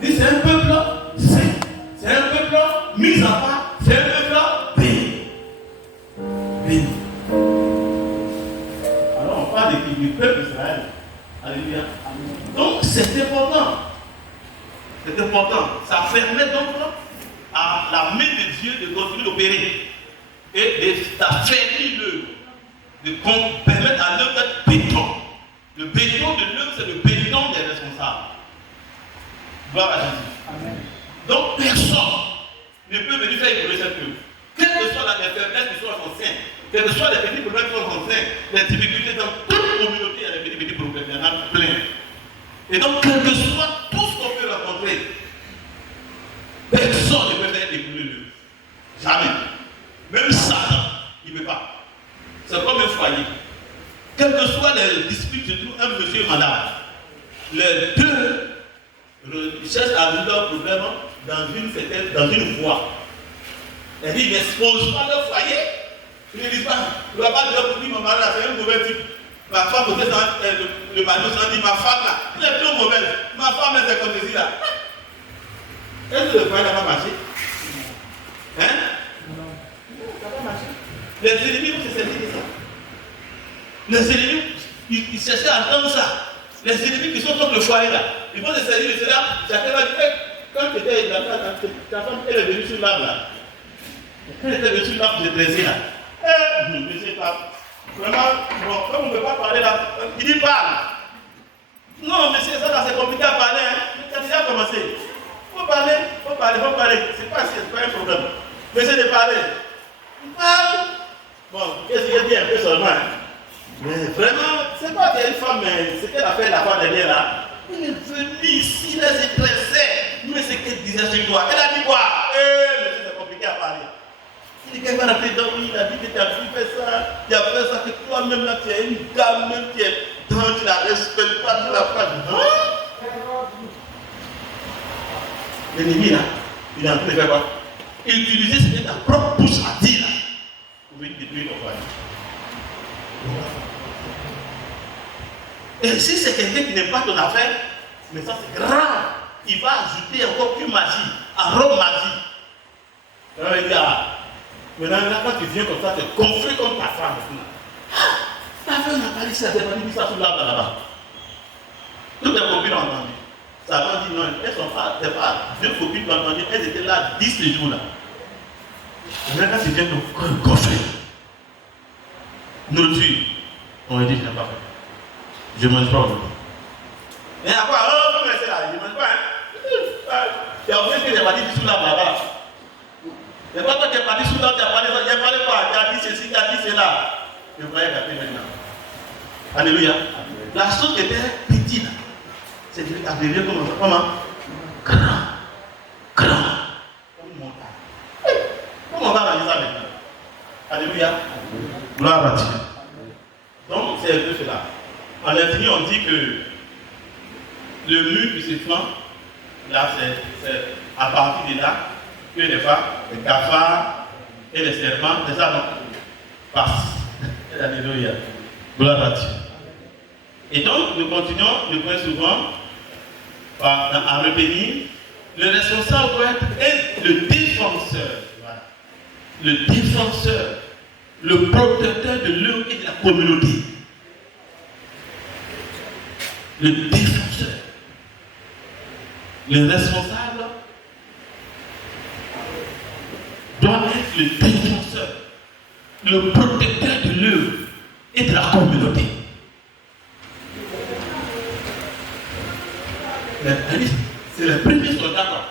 Il dit c'est un peuple saint. C'est un peuple mis à part. C'est un peuple béni. Béni. Alors on parle du peuple d'Israël. Alléluia. Donc c'est important. C'est important. Ça permet donc à la main de Dieu de continuer d'opérer et d'affermir l'œuvre, de permettre à l'œuvre d'être béton. Le béton de l'œuvre, c'est le béton des responsables. Gloire à Jésus. Amen. Donc personne ne peut venir faire évoluer cette œuvre. Quelle que soit la faiblesse qui soit son sein, quels que soient les petits problèmes qui sont son sein, les difficultés dans toute la communauté, il y a des petits problèmes, il y en a plein. Et donc, quel que soit tout ce qu'on peut rencontrer, personne ne peut faire évoluer l'œuvre. Jamais. Même Satan, il ne peut pas. C'est comme un foyer. Quelles que soient les disputes entre un monsieur et madame, les deux cherchent à résoudre leur problème dans une voie. Et ils n'exposent pas leur foyer. Ils ne disent pas, tu ne vas pas dire pour dire mon mari là, c'est un mauvais type. Ma femme, le mari s'en dit, ma femme là, elle est trop mauvaise. Ma femme, elle est comme ceci là. Est-ce que le foyer n'a pas marché? Hein? Non, ça n'a pas marché. Les ennemis vont se servir de ça. Les ennemis, ils cherchaient à entendre ça. Les ennemis qui sont contre le foyer là, ils vont se servir de cela. Chacun va dire, quand tu étais là, ta femme, elle est venue sur l'arbre là. Elle était venue sur l'arbre de plaisir là. Je ne sais pas. Vraiment, bon, comme on ne peut pas parler là, il dit parle. Non, monsieur, ça là, c'est compliqué à parler. Hein. Ça a déjà commencé. Faut parler. C'est pas un problème. Mais c'est de parler. Parle. Bon, qu'est-ce qu'il a dit un peu seulement? Hein? Mais vraiment, c'est pas qu'il y a une femme, mais ce qu'elle a fait la fois dernière là. Elle est venue ici, là, c'est pressé. Mais c'est qu'elle disait sur toi. Elle a dit quoi? Monsieur, c'est compliqué à parler. Il dit qu'elle va rentrer dans lui, il a dit que ta fille fait ça, tu as fait ça, que toi-même là, tu es une dame, même qui est dans, tu la respectes pas, tu la frappes. L'ennemi là, il est en train de faire quoi? Utiliser ce que ta propre bouche a dit là, pour venir détruire ton foyer. Et si c'est quelqu'un qui n'aime pas ton affaire, mais ça c'est grave, il va ajouter encore plus magie, arôme magie. Alors il dit, Maintenant, là, quand tu viens comme ça, tu es gonflé comme ta femme. Ta femme n'a pas dit ça, elle n'a pas dit ça sous l'arbre là-bas. Toutes les copines ont entendu. Ça va dire non, elles ne sont pas, deux copines qui ont entendu, elles étaient là 10 jours là. Maintenant, quand tu viens donc gonflé, nourriture, on dit, je n'ai pas fait. Je ne mange pas aujourd'hui. Mais à quoi? Oh, comment c'est là? Je ne mange pas, hein? Il y a oublié que j'ai parti sous l'arbre là-bas. C'est pas toi qui es parti sous l'arbre, tu as parlé quoi? Tu as dit ceci, tu as dit cela. Je voyais gâter maintenant. Alléluia. La chose qui était petite, c'est devenu comment? Grand. Comme une montagne. Comment on va réaliser ça maintenant? Alléluia. Gloire à Dieu. Donc, c'est un peu cela. En infini, on dit que le mur qui se flanque, là, c'est à partir de là que les cafards et les serpents, c'est ça, non? Passent. Alléluia. Gloire à Dieu. Et donc, nous continuons le point souvent à retenir. Le responsable doit être le défenseur. Voilà. Le défenseur, le protecteur de l'œuvre et de la communauté. Le défenseur. Le responsable doit être le défenseur, le protecteur de l'œuvre et de la communauté. C'est le premier soldat.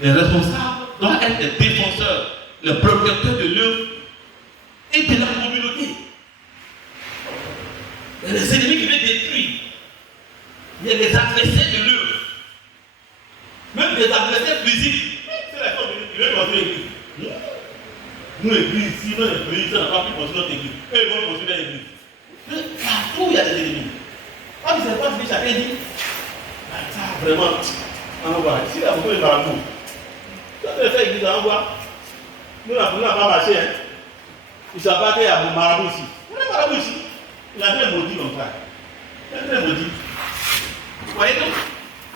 Le responsable doit être le défenseur, le protecteur de l'œuvre et de la communauté. Il y a les ennemis qui veulent détruire. Il y a les adversaires de l'œuvre. Même des adversaires physiques. C'est la chose qui veulent construire l'église. Nous, l'église ici, nous, l'église, on n'a pas pu construire notre église. Eux, ils vont construire l'église. Partout, il y a des ennemis. Quand ils ne savent pas ce que chacun dit, ça, vraiment, on va. Ici, la photo est dans le bout. Quand on fait l'église, on voit. Nous, la photo n'a pas marché. Hein. Ils ne savent pas qu'il y a un marabout ici. On a un marabout ici. Il a fait un maudit comme ça. Il a fait un maudit. Vous voyez donc,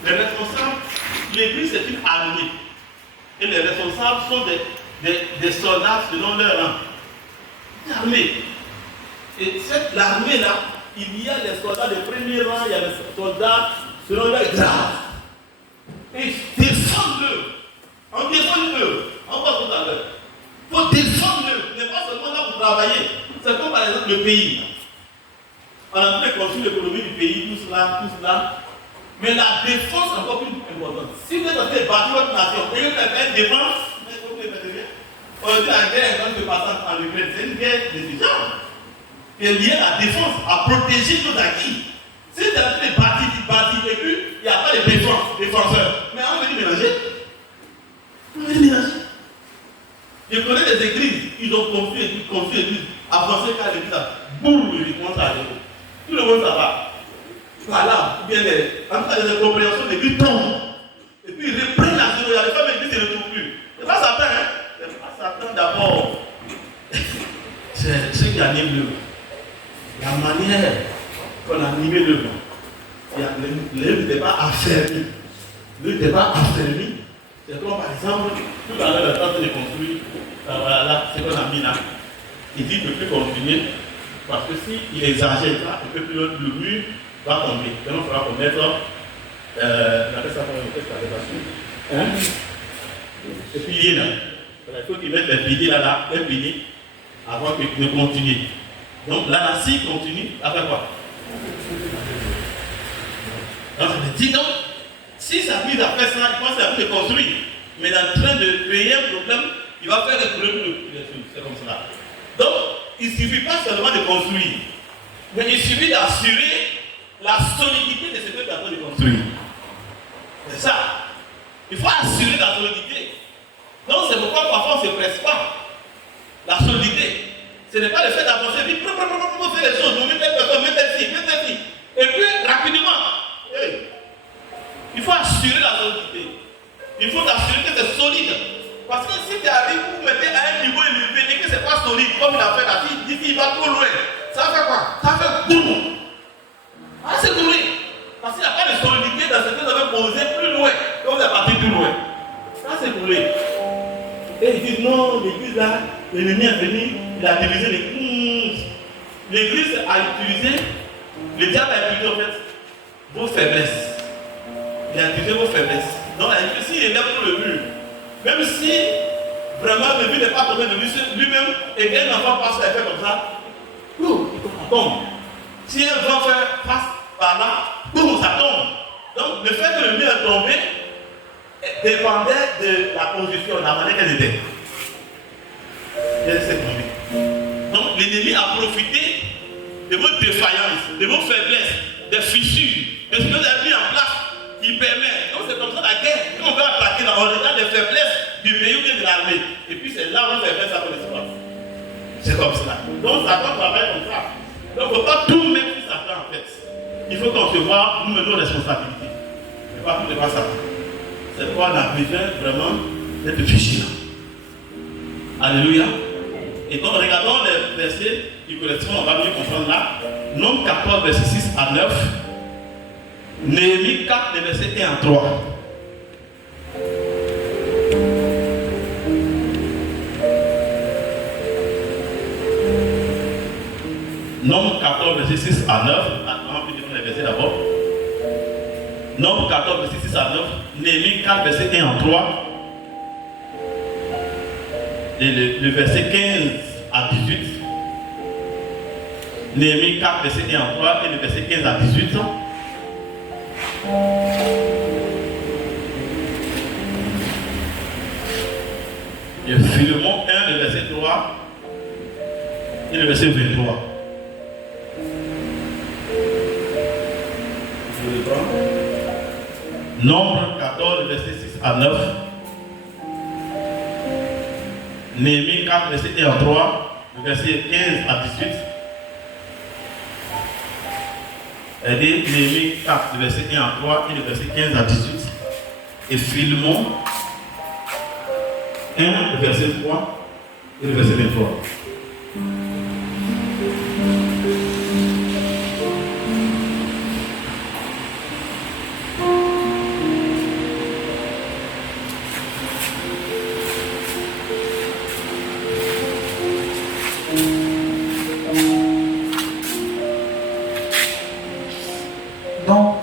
les responsables, l'église c'est une armée. Et les responsables sont des soldats selon leur rang. Une armée. Et cette armée-là, il y a les soldats de premier rang, il y a les soldats selon leur grade. Et défendre l'œuvre. On défend l'œuvre. On voit tout à l'heure. Il faut défendre l'œuvre. Ce n'est pas seulement là pour travailler. C'est comme par exemple le pays. On a fait construire l'économie du pays, tout cela. Mais la défense est encore plus importante. Si vous êtes en train de bâtir votre nation, et que vous avez une défense, on dit la guerre quand tu passes en Ukraine, c'est une guerre des gens. qui est lié à la défense, à protéger nos acquis. Si tu as fait des bâtis, et puis il n'y a pas de défenseurs. Mais on veut mélanger. On veut mélanger. Je connais des églises, ils ont construit l'église, avancé car l'église a boum, ils commencent à aller. Tout le monde ça va. Voilà, ou bien en tout cas des incompréhensions, l'église tombe. Et puis ils reprennent la zéro, il y a des femmes l'église ne retrouve plus. C'est pas Satan, hein. C'est pas Satan d'abord. C'est ce qui anime la manière qu'on a animé l'œuvre. L'œuvre n'était pas affermie. L'œuvre n'était pas affermie. C'est comme par exemple, tout à l'heure, le temps de construire, voilà, là, c'est qu'on a mis là. Il dit qu'il ne peut plus continuer, parce que s'il exagère ça, il ne peut plus le mur va tomber. Donc il faudra qu'on mette ce pilier là. Il faut qu'il mette les piliers là, un pilier, avant de continuer. Donc là, s'il continue, à faire quoi? Donc ça veut dire donc, si sa mise à faire ça, il pense à de construire, mais il est en train de créer un problème, il va faire des problèmes. C'est comme cela. Donc, il ne suffit pas seulement de construire, mais il suffit d'assurer la solidité de ce que tu es en train de construire. C'est ça. Il faut assurer la solidité. Donc, c'est pourquoi parfois on ne se presse pas. La solidité, ce n'est pas le fait d'avancer vite, pour faire les choses, nous mettons personne, mettez-ci. Et puis, rapidement, il faut assurer la solidité. Il faut assurer que c'est solide. Parce que si tu arrives, vous mettez à un niveau élevé et que ce n'est pas solide, comme il a fait là, d'ici il va trop loin. Ça fait quoi? Ça fait boum. Ah, c'est tourné. Parce qu'il n'y a pas de solidité dans ce que vous avez posé plus loin. Donc vous êtes parti plus loin. Ça, c'est pour déboulé. Et ils disent non, l'église là, l'ennemi est venu, il a divisé l'église. L'église a utilisé, le diable a utilisé en fait vos faiblesses. Il a utilisé vos faiblesses. Donc s'il est là pour le mur, même si vraiment le mur n'est pas tombé de lui-même et qu'un enfant passe et fait comme ça, boum, il tombe. Si un vent passe par là, boum, ça tombe. Donc le fait que le mur est tombé dépendait de la condition, de la manière qu'elle était. Donc l'ennemi a profité de vos défaillances, de vos faiblesses, des fissures, de ce que vous avez mis en place. Il permet. Donc c'est comme ça la guerre. Quand on veut attaquer, on regarde les faiblesses du pays ou bien de l'armée. Et puis c'est là où on fait ça pour l'espoir. C'est comme cela. Donc Satan travaille comme ça. Donc il ne faut pas tout mettre sur Satan en fait. Il faut qu'on se voit, nous menons responsabilité. Il ne faut pas tout mettre Satan. C'est pourquoi on a besoin vraiment d'être vigilant. Alléluia. Et donc regardons les versets qui correspondent, on va mieux comprendre là. Nombre 14, verset 6 à 9. Néhémie 4, les versets 1 à 3. Nombre 14, verset 6 à 9. On va dire les versets d'abord. Nombre 14, verset 6 à 9. Néhémie 4, verset 1 à 3. Et le verset 15 à 18. Néhémie 4, verset 1 à 3 et le verset 15 à 18. Et Philémon 1, le verset 3 et le verset 23. Je le prends. Nombre 14, le verset 6 à 9. Néhémie 4, verset 1 à 3, le verset 15 à 18. Elle dit Néhémie 4, le verset 1 à 3 et le verset 15 à 18. Et Philémon 1, le verset 3 et le verset 23. Donc,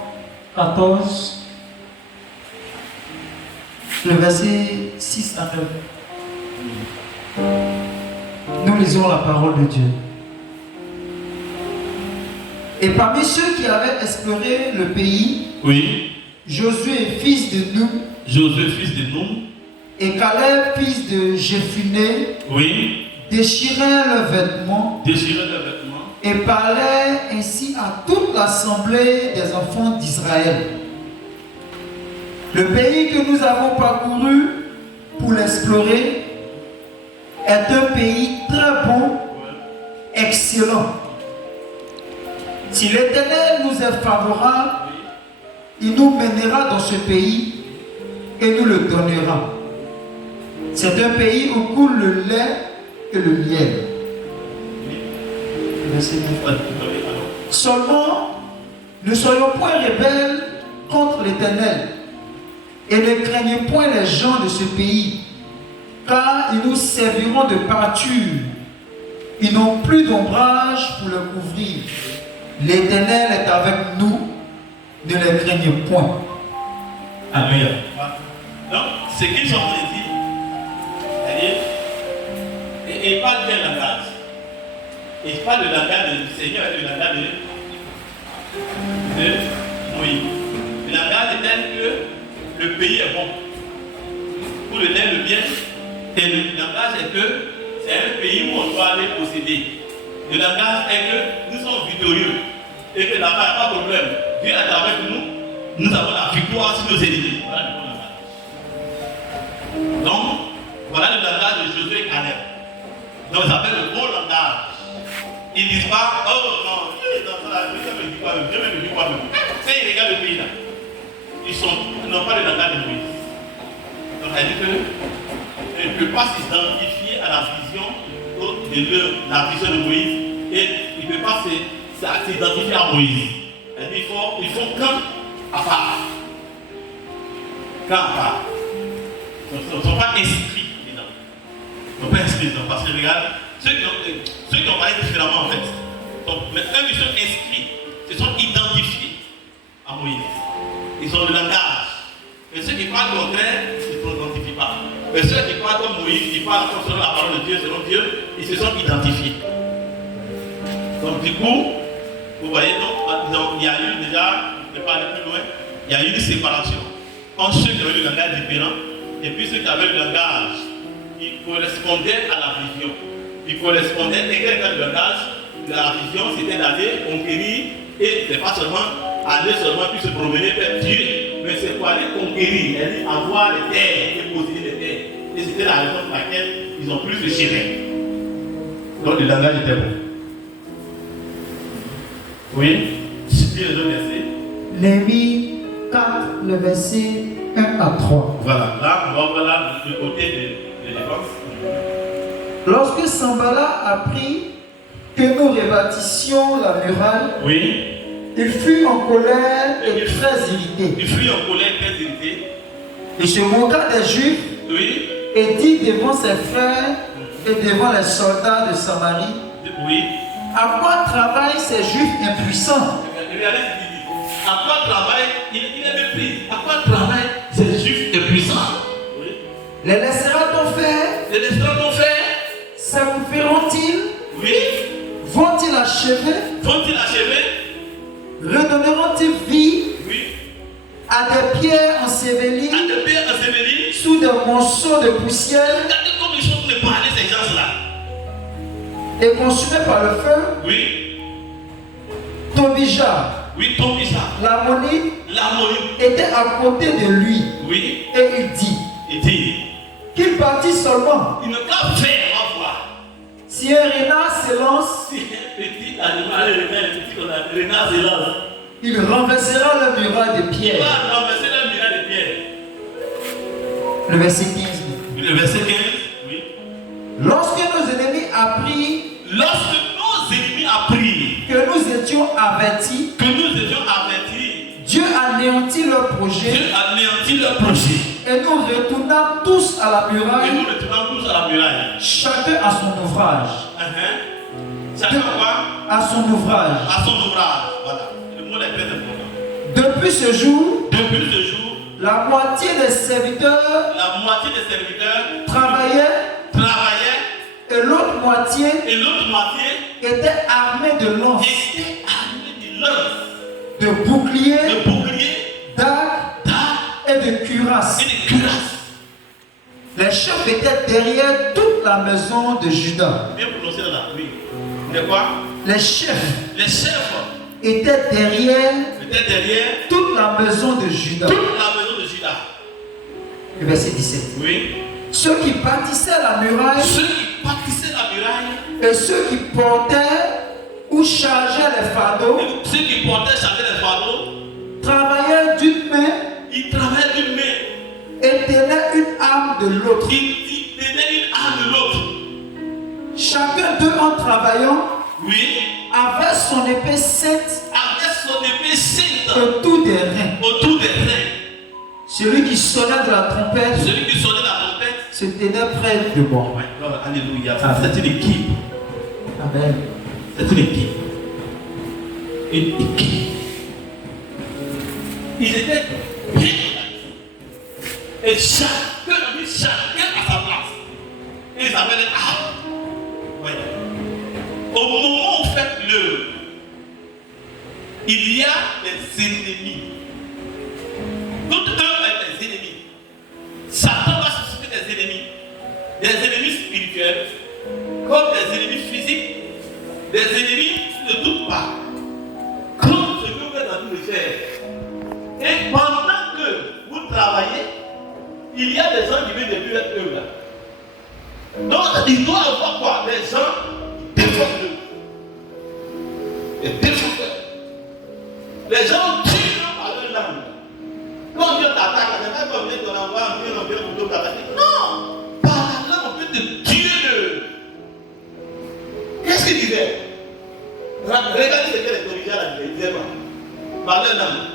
14, le verset 6 à 9. Nous lisons la parole de Dieu. Et parmi ceux qui avaient exploré le pays, Oui. Josué, fils de Nun, Josué, fils de Nun, et Caleb, fils de Jephuné, oui, déchirèrent leurs vêtements déchirait leurs vêtements et parlaient ainsi à toute l'assemblée des enfants d'Israël. Le pays que nous avons parcouru pour l'explorer est un pays très bon, excellent. Si l'Éternel nous est favorable, il nous mènera dans ce pays et nous le donnera. C'est un pays où coule le lait et le miel. Seulement, ne soyons point rebelles contre l'Éternel et ne craignez point les gens de ce pays, car ils nous serviront de pâture. Ils n'ont plus d'ombrage pour le couvrir. L'Éternel est avec nous, ne les craignez point. Alléluia. Donc, ce qu'ils sont en train de dire, c'est-à-dire, et il parle quel langage? Il parle du langage du Seigneur et du langage de Moïse. Le langage est tel que le pays est bon. Pour le lait, le bien. Et le langage est que c'est un pays où on doit aller posséder. Le langage est que nous sommes victorieux. Et que là-bas, il n'y a pas de problème. Dieu est avec nous. Nous avons la victoire sur nos ennemis. Voilà le bon langage. Donc, voilà le langage de Josué et Caleb. Donc, ça s'appelle le bon langage. Ils ne disent pas, oh non, Dieu me dit quoi même, Dieu me dit quoi même. C'est ils regardent le pays là. Ils n'ont pas le langage de Moïse. Donc, ça veut dire qu'ils ne peuvent pas s'identifier à la vision de Moïse. Et ils ne peuvent pas s'identifier à Moïse. Ils font qu'un à part. Qu'un à part. ne sont pas inscrits dedans. Ils ne sont pas inscrits dedans. Parce que regarde, ceux qui ont parlé différemment en fait. Donc, mais eux qui sont inscrits, se sont identifiés à Moïse. Ils ont le langage. Et ceux qui parlent contraire, ils ne s'identifient pas. Mais ceux qui parlent comme Moïse, qui parlent selon la parole de Dieu, selon Dieu, ils se sont identifiés. Donc du coup, vous voyez, donc il y a eu déjà, je ne vais pas aller plus loin, il y a eu une séparation. Quand ceux qui avaient le langage différent, et puis ceux qui avaient le langage, qui correspondait à la vision. Qui correspondait exactement au langage, la vision c'était d'aller conquérir, et c'est pas seulement aller seulement puis se promener vers Dieu, mais c'est pour aller conquérir, c'est-à-dire avoir les terres et posséder les terres. Et c'était la raison pour laquelle ils ont plus de chemin. Donc le langage était bon. Oui, c'est le verset. Lévi 4, le verset 1 à 3. Voilà, là on va voir là le côté de défense. Lorsque Sanballat apprit que nous rebâtissions la muraille, Oui. il fut en colère et très irrité. Il fut en colère, très irrité. Il se moqua des Juifs Oui. et dit devant ses frères et devant les soldats de Samarie, Oui. à quoi travaillent ces Juifs impuissants? Regardez ce qu'il dit. À quoi travaille, il est mépris. À quoi travaillent ces Juifs impuissants? Oui. Les laissera-t-on faire? Les laisseront faire? S'accompliront-ils? Oui. Vont-ils achever? Vont-ils achever? Redonneront-ils vie Oui. à des pierres ensevelies À des pierres ensevelies. sous des monceaux de poussière Regardez comme ils sont préparés ces gens-là. et consumés par le feu? Oui. Tobija, Oui, Tobija, l'Ammonite, l'Ammonite, était à côté de lui oui, et il dit il dit, qu'il partit seulement. il ne peut pas faire, on va voir. Si un renard s'élance, Si un petit animal, un renard se lance, il renversera le muraille de il pierre. va renverser le muraille de pierre. Le verset 15. Le verset 15, oui. Lorsque nos ennemis apprirent Lorsque nos ennemis apprirent que nous étions avertis, que nous étions avertis, Dieu anéantit leur projet Dieu anéantit leur projet. et nous retournâmes tous à la Et muraille, nous retournons tous à la muraille. chacun à son ouvrage. Chacun quoi? À son ouvrage. À son ouvrage. Voilà. Le mot est très important. Depuis ce jour, Depuis ce jour, la moitié des serviteurs la moitié des serviteurs travaillaient travaillaient et l'autre moitié et l'autre moitié était armée de lances, était armée de lances, de boucliers, de boucliers, d'arcs d'arcs et de cuirasses. et de cuirasses. Les chefs étaient derrière toute la maison de Juda. Bien prononcé là, oui. De quoi? Les chefs Les chefs étaient derrière étaient derrière toute la maison de Juda. toute la maison de Juda. Le verset 17. Oui. Ceux qui bâtissaient la muraille Ceux qui bâtissaient la muraille, et ceux qui portaient ou chargeaient les fardeaux et ceux qui portaient chacun les fardeaux, travaillaient d'une main ils travaillaient d'une main. et tenaient une arme de l'autre. Ils tenaient une arme de l'autre. Chacun d'eux en travaillant Oui. avait son épée sainte Avec son épée sainte autour des reins. autour des reins. Celui qui sonnait de la trompette Celui qui sonnait la trompette. se tenait près de moi. Ouais, alléluia. C'est une équipe. Amen. C'est une équipe. Une équipe. Ils étaient bien. Et chacun a mis chacun à sa place. Et ils avaient les armes. Ouais. Au moment où vous faites l'œuvre, il y a des ennemis. Toute œuvre a des ennemis. Satan va susciter des ennemis. Des ennemis spirituels, comme des ennemis physiques, des ennemis qui ne doutent pas. Comme ce que vous êtes en train de faire. Et pendant que vous travaillez, il y a des gens qui viennent depuis cette œuvre-là. Donc, il doit y avoir quoi? Des gens qui défendent eux. Des défenseurs. Les gens tuent par leur langue. Quand Dieu t'attaque, c'est pas comme Dieu t'envoie un peu, on peut t'attaquer. Non! Par la langue, on peut te tuer. Qu'est-ce qu'il disait? Regardez ce que les corrigés là disaient quoi? Par leur langue.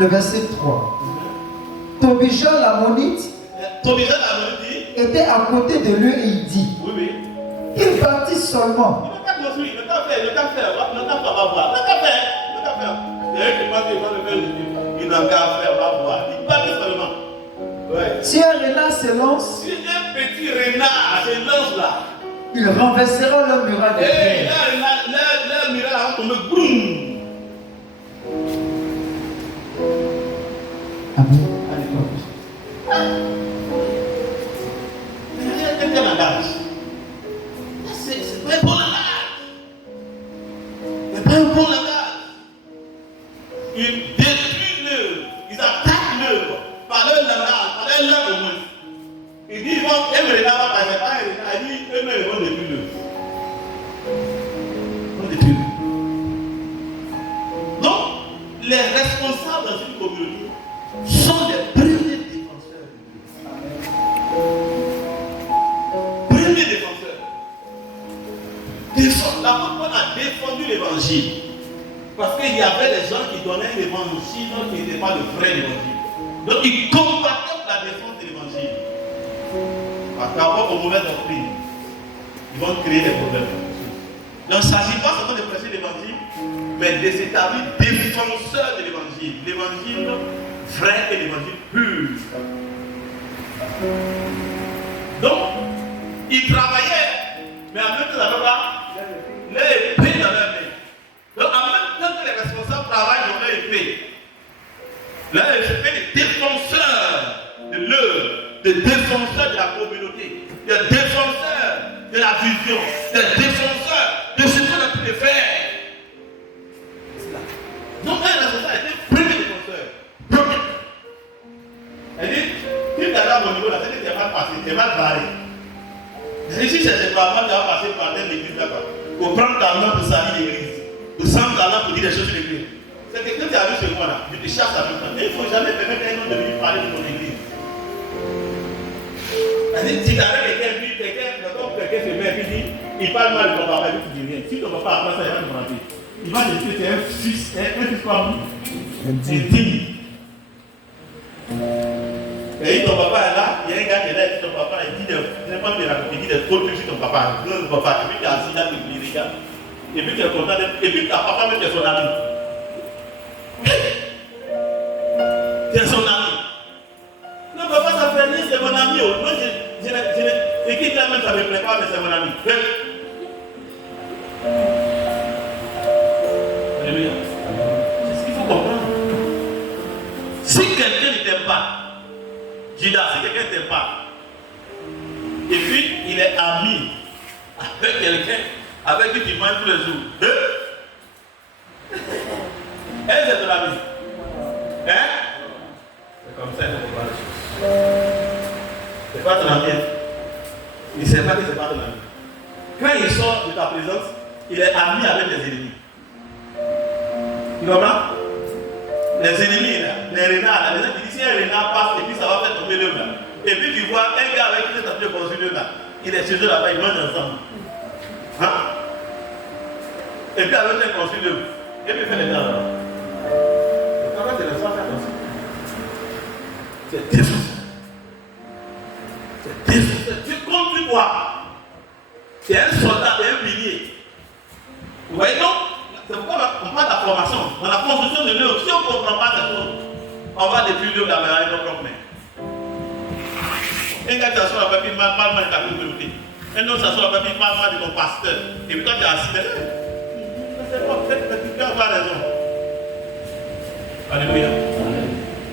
Le verset 3. Tobija l'ammonite Tobija l'ammonite était à côté de lui et il dit, oui, oui. il bâtit seulement. Il ne peut pas construire, il ne peut pas faire, il ne peut pas faire, il ne peut pas voir, il ne peut pas faire, il ne peut pas faire. Il y a un qui pense qu'il va le faire, il n'a qu'à faire, va voir. Il bâtit seulement. Ouais. Si un renard se lance, Si un petit renard se lance là, il renversera le muraille de et pierre. là, le muraille va tomber, boum. Amen. C'est un langage. C'est pas un bon langage. C'est pas un bon langage. Ils détruisent l'œuvre. Ils attaquent l'œuvre par leur langage, par leur langue au moins. Ils disent, bon, un renard va passer, pas un renard. Ils disent, eux-mêmes, ils vont détruire l'œuvre. Ils vont détruire l'œuvre. Donc, les responsables dans une communauté sont des premiers défenseurs de Dieu. Premiers défenseurs. L'apôtre a défendu l'évangile. Parce qu'il y avait des gens qui donnaient l'évangile qui n'était pas le vrai évangile. Donc ils combattaient la défense de l'évangile. Par rapport aux mauvaises doctrines, ils vont créer des problèmes. Donc il ne s'agit pas seulement de prêcher l'évangile, mais de s'établir défenseur de l'évangile. L'évangile vrai et l'évangile pur. Donc, ils travaillaient, mais en même temps, ils avaient l'épée dans leur main. Donc, en même temps que les responsables travaillent dans leur épée, leur épée de défenseurs de l'œuvre, de défenseurs de la communauté, de défenseurs de la vision, de défenseurs de ce qu'on a pu faire. Donc, un responsable était premier défenseur. Premier. Elle dit, si tu as mon niveau là, c'est que tu es mal passé, tu es mal barré. Et si c'est pas mal, tu vas passer par l'église là-bas. Pour prendre ta main pour salir l'église. Pour prendre ta main pour dire des choses sur l'église. C'est que quand tu arrives chez moi là, je te chasse à tout temps. Mais il ne faut jamais permettre à un homme de venir parler de ton église. Elle dit, si tu arrêtes quelqu'un se met et dit, il parle mal de ton papa, et tu dis rien. Si ton papa a pas ça, il va te demander. Il va te dire que c'est un fils comme indigne. Et ton papa est là, il y a un gars qui est là, et ton papa, il dit des faux trucs sur ton papa, et puis tu es assis là, tu dis, regarde. Et puis tu es content, et puis ta papa même, tu es son ami. Tu es son ami. Non, papa, ça fait rien, c'est mon ami. Moi, et qui t'a même, ça ne me plaît pas, mais c'est mon ami. Alléluia. C'est ce qu'il faut comprendre. Si quelqu'un ne t'aime pas, Judas, si quelqu'un ne t'aime pas, et puis il est ami avec quelqu'un avec qui tu manges tous les jours, est-ce que c'est ton ami? Hein? C'est comme ça qu'il faut voir les choses. C'est pas ton ami. Il ne sait pas que c'est pas ton ami. Quand il sort de ta présence, il est ami avec les ennemis. Tu comprends? Les ennemis, là, les renards, là, les gens qui disent si un renard passe et puis ça va faire tomber l'œuvre là. Et puis tu vois un gars avec qui tu as pu construire l'œuvre là, il est chez eux là-bas, ils mangent ensemble. Hein? Et puis avec un construit l'œuvre. Et puis il fait les dents là. Le travail c'est le sang faire comme ça. C'est défoncé. C'est défoncé. Tu comptes quoi? C'est un soldat, c'est un pilier. Vous voyez donc? C'est pourquoi on parle de la formation. Dans la construction de l'œuvre, si on ne comprend pas cette chose, on va détruire l'œuvre avec nos propres mains. Un gars qui s'assoit avec lui, mal de ta communauté. Un autre s'assoit avec lui, mal de ton pasteur. Et puis toi, tu es assis, c'est bon, peut-être que tu peux avoir raison. Alléluia.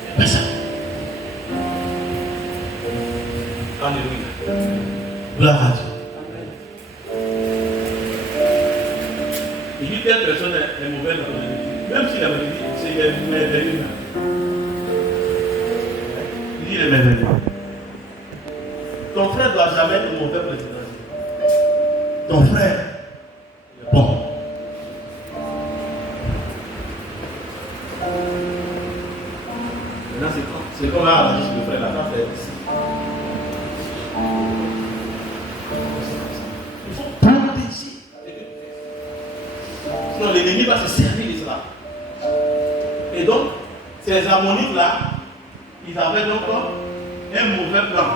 C'est pas ça. Alléluia. Gloire à Dieu. Il dit telle personne est mauvaise dans ton église. Même s'il avait dit, c'est merveilleux. Il dit, il est merveilleux. Ton frère ne doit jamais être mauvais pour les étrangers. Ton frère est bon. Maintenant, c'est comme là, le frère, là, c'est ici. Il faut protéger. Sinon, l'ennemi va se servir de cela. Et donc, ces ammonites là, ils avaient donc un mauvais plan.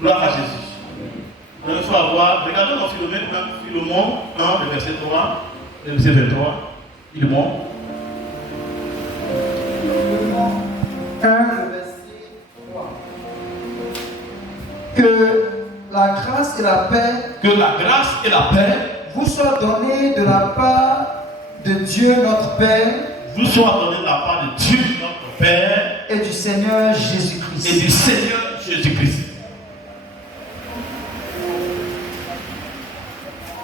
Gloire à Jésus. Donc il faut avoir, regardons dans Philemon 1, le verset 3, le verset 23. Philemon 1, le verset 3. Que la grâce et la paix vous soient données de la part de Dieu notre Père vous soient données de la part de Dieu notre Père et du Seigneur Jésus-Christ.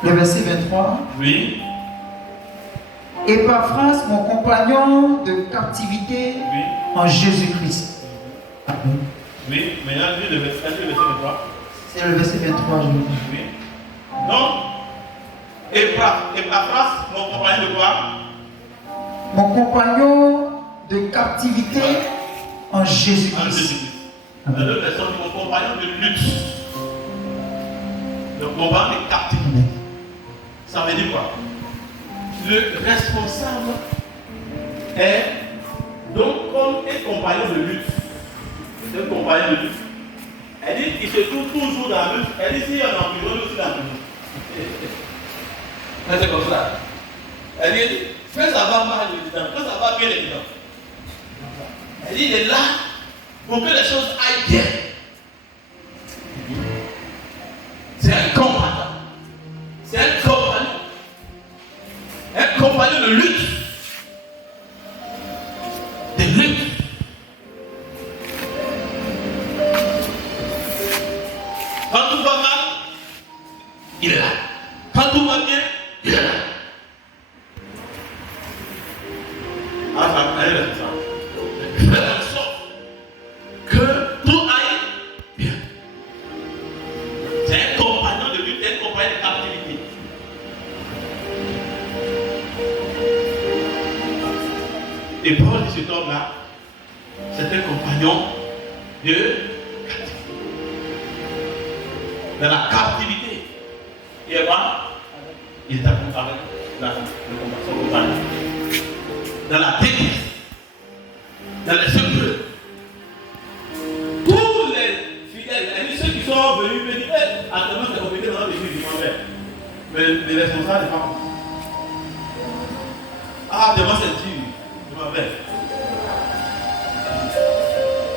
Le verset 23. Oui. Épaphras, mon compagnon de captivité en Jésus-Christ. Oui, maintenant le verset 23. C'est le verset 23, je vous dis. Oui. Donc, Épaphras, mon compagnon de quoi? Mon compagnon de captivité en Jésus-Christ. Dans l'autre version, mon compagnon de lutte. Le combat de captivité. Ça veut dire quoi? Le responsable est donc comme un compagnon de lutte. C'est un compagnon de lutte. Elle dit qu'il se trouve toujours dans la lutte. Elle dit s'il y a un emprisonné aussi dans la lutte. C'est comme ça. Elle dit, fais ça va mal évident, fais ça va bien évident. Elle dit, il est là pour que les choses aillent bien. C'est un combattant. C'est un compagnon. Un compagnon de lutte. De lutte. Quand tout va mal, il est là. Quand tout va bien, il est là. Ah, ça est ça. Fais en sorte que tout aille bien. C'est un compagnon de lutte, un compagnon de captivité. Et Paul dit cet homme-là, c'est un compagnon de captivité. Dans la captivité, il est là, il est accompagné son compagnon. Dans la détresse, dans les secrets, tous les fidèles, et ceux qui sont venus me dire, actuellement c'est compliqué dans l'église du Montréal. Mais les responsables, pas. Ah, demain c'est dur, je m'appelle.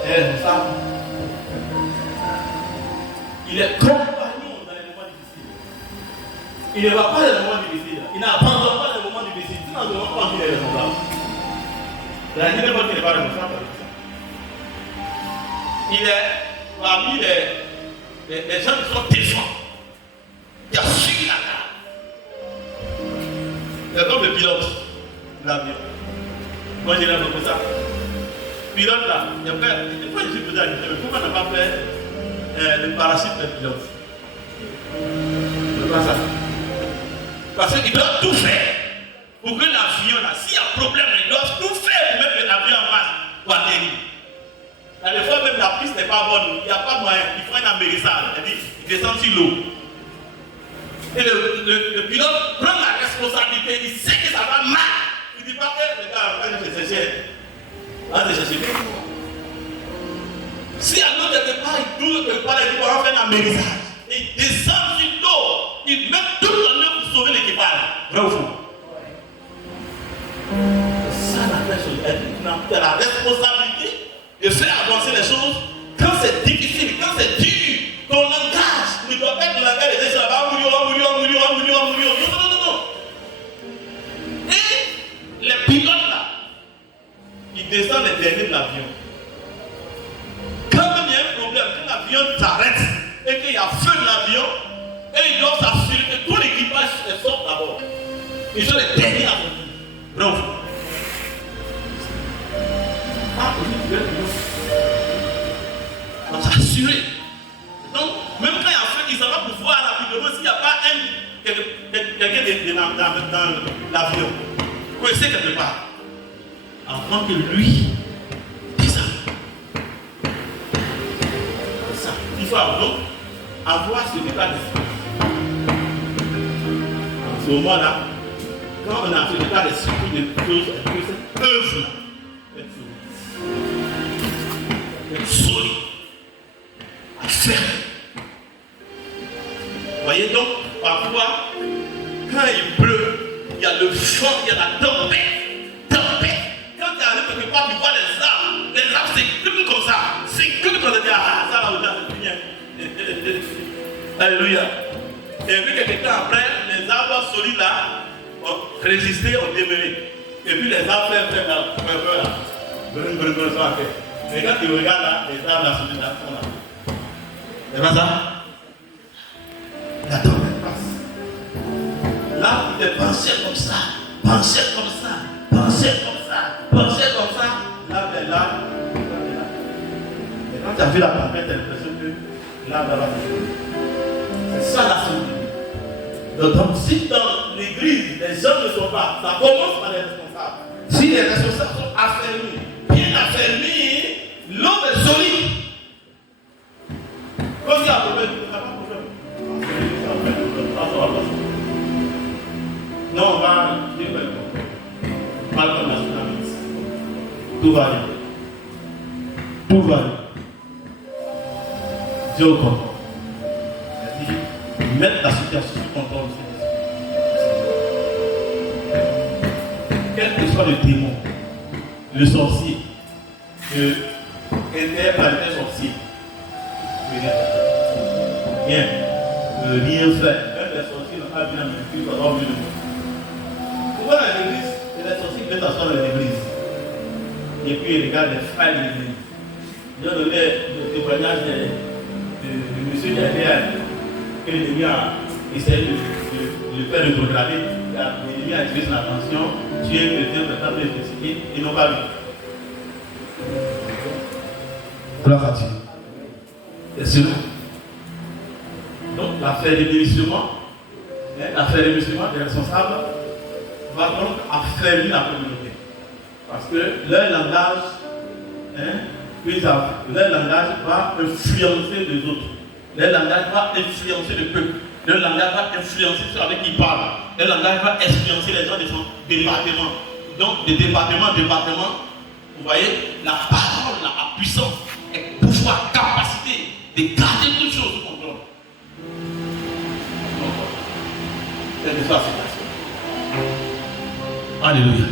Les responsables, il est compagnon dans les moments difficiles. Il ne va pas dans les moments difficiles. Il n'abandonne pas les moments difficiles. Sinon, on ne demande pas qu'il est responsable. La Guinée n'est pas responsable. Il est parmi les gens qui sont défendus. Il a suivi la carte. C'est comme le pilote de l'avion. Moi, je l'aime comme ça. Pilote là, il y a pas. Pourquoi je suis posé la question? Pourquoi on n'a pas fait le parachute de pilote? C'est pas ça. Parce qu'il doit tout faire pour que l'avion là, s'il y a un problème, il doit tout faire pour mettre l'avion en marche pour atterrir. Des fois même la piste n'est pas bonne, il n'y a pas de moyen, il faut un amérissage, il descend sur l'eau. Et le pilote prend la responsabilité, il sait que ça va mal. Il ne dit pas que les gars, quand je cherche, si à l'autre départ, il doit quelque part, il doit faire un amérissage. Il descend sur l'eau, il met tout en œuvre pour sauver l'équipage. Vrai ou faux? C'est ça la vraie chose. Tu as la responsabilité de faire avancer les choses quand c'est difficile, quand c'est dur. Ton langage ne doit pas être le langage des gens là-bas. Non. Et les pilotes là, ils descendent les derniers de l'avion. Quand il y a un problème, quand l'avion s'arrête et qu'il y a feu de l'avion, et ils doivent s'assurer que tout l'équipage sort d'abord. Ils sont les derniers à sortir. Bravo. On s'assurer. Donc, même quand il y a feu, il va pouvoir rapidement s'il n'y a pas quelqu'un dans l'avion. Coincé quelque part. Avant que lui descende. Ça. Il faut donc avoir ce état d'esprit. En ce moment-là, quand on a ce état d'esprit de choses, cette œuvre-là, solide, à ferme. Vous voyez donc, parfois, quand il pleut, il y a le vent, il y a la tempête. Quand tu arrives quelque part, tu vois les arbres s'écoutent comme ça. S'écoutent comme ça, ah, ça va, c'est bien. Alléluia. Et puis, quelques temps après, les arbres solides là ont résisté, ont demeuré. Et puis, les arbres fait là, ça va faire. Et quand tu regardes là, les arbres là, solides là, sont là. C'est pas ça? La tempête passe. Là, il est pensé comme ça, pensé comme ça, pensé comme ça, pensé comme ça. Là, t'es là. Et quand tu as vu la tempête, tu as l'impression que là, va c'est ça la solitude. Donc, si dans l'église, les gens ne sont pas, ça commence par les responsables. Si les responsables sont affermis, bien affermis, l'homme est solide. Quand il y a un problème, il n'y a pas de problème. Non, on va dire mal comme la tsunami. Tout va aller. Tout va aller. Dieu au contrôle. C'est-à-dire, mettre la situation sous contrôle aussi. Quel que soit le démon, le sorcier, le interplanétaire sorcier, rien faire. Même les sorciers n'ont pas bien vécu pendant mieux de moi. Pourquoi dans l'église, c'est les sorciers qui viennent s'asseoir dans l'église. Et puis ils regardent les frères de l'église. Ils ont donné le témoignage de monsieur qui a été que l'ennemi a essayé de faire reprogramer. L'ennemi a tiré son attention, tué le chrétien de la table de ils n'ont pas vu. Gloire à Dieu. C'est cela. Donc, l'affaire de démissement des responsables va donc affaiblir la communauté. Parce que leur langage, leur langage va influencer les autres. Leur langage va influencer le peuple. Leur langage va influencer ceux avec qui ils parlent. Leur langage va influencer les gens de son département. Donc, de département en département, vous voyez, la parole, la puissance, et pouvoir, capacité de garder toutes choses sous contrôle. Quelle que soit la situation. Alléluia.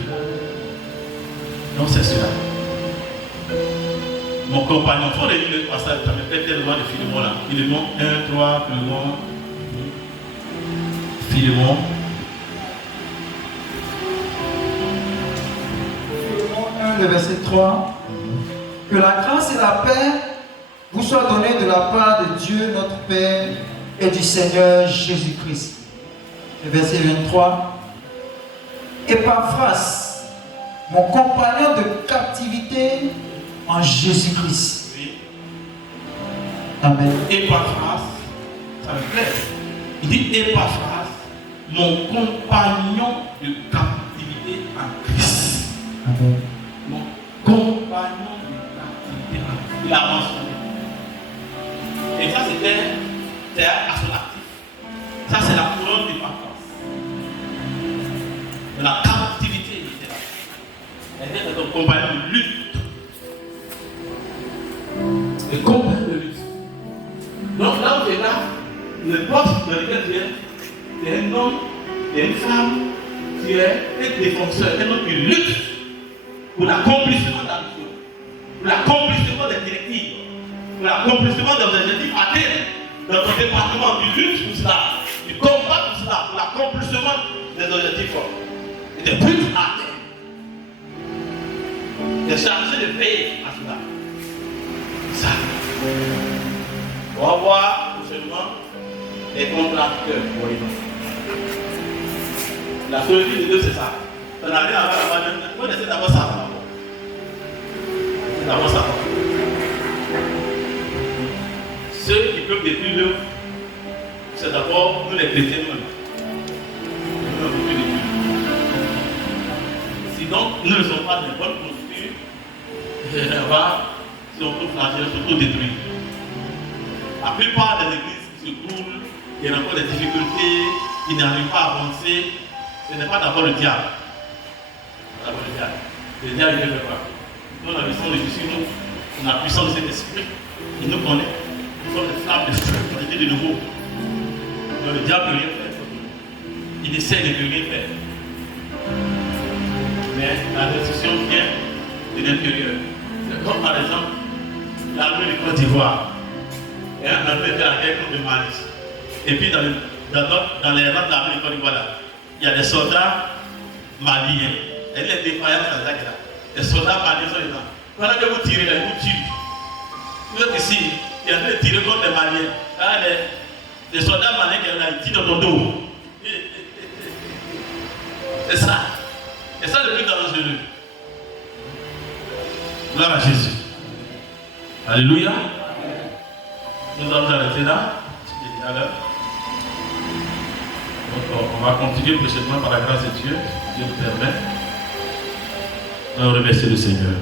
Donc c'est cela. Mon compagnon, il faut lire le passage, ça me fait tellement de Philémon là. Philémon 1, 3, Philémon 1, le verset 3. Que la grâce et la paix vous soient données de la part de Dieu notre Père et du Seigneur Jésus-Christ. Le verset 23. Epaphras, mon compagnon de captivité en Jésus-Christ. Oui. Amen. Epaphras, ça me plaît. Il dit Epaphras, mon compagnon de captivité en Christ. Amen. Mon compagnon de captivité en Christ. Il a mentionné. Et ça, c'était à son actif. Ça, c'est la couronne d'Epaphras. De la captivité, il était là. Elle était ton compagnon de lutte. Et compagnon de lutte. Donc là où tu es là, le poste dans lequel tu es un homme et une femme, tu es un défenseur, un homme qui lutte pour l'accomplissement de la mission, pour l'accomplissement des directives, pour l'accomplissement des objectifs atteints dans ton département. Tu luttes pour cela, tu combats pour cela, pour l'accomplissement des objectifs forts. Et des buts atteints. Tu es chargé de veiller à cela. Ça. On va voir prochainement les contracteurs pour les gens. La solitude de Dieu, c'est ça. Ça n'a rien à voir avec la bonne. Il faut essayer d'avoir ça d'abord. D'avoir ça. Ceux qui peuvent détruire l'œuvre, c'est d'abord nous les chrétiens nous-mêmes. Nous ne pouvons plus détruire. Si donc nous ne sommes pas de bonne posture, on va, si on peut flageller, surtout détruire. La plupart des églises qui se trouvent, il y a encore des difficultés, qui n'arrivent pas à avancer. Ce n'est pas d'abord le diable. D'abord le diable. Le diable, il ne fait pas. Nous, la mission de Jésus, nous, la puissance de cet esprit, il nous connaît. Nous sommes des flammes de feu qui ont été de nouveau. Donc le diable ne peut rien faire. Il essaie de rien faire. Mais la destruction vient de l'intérieur. Comme par exemple, l'armée de Côte d'Ivoire. Et un armée fait la guerre contre le Mali. Et puis dans les rangs de l'armée de Côte d'Ivoire, il y a des soldats maliens. Et les défaillants dans la guerre. Les soldats maliens sont là. Pendant que vous tirez, ils vous tuent. Vous êtes ici, il y a de tirer contre les Maliens. Là, les soldats maliens qui sont là, ils tirent dans ton dos. C'est ça. Et ça, le plus dangereux. Gloire à Jésus. Alléluia. Nous allons arrêter là. Donc, on va continuer prochainement par la grâce de Dieu. Dieu nous permet. On remercie le Seigneur.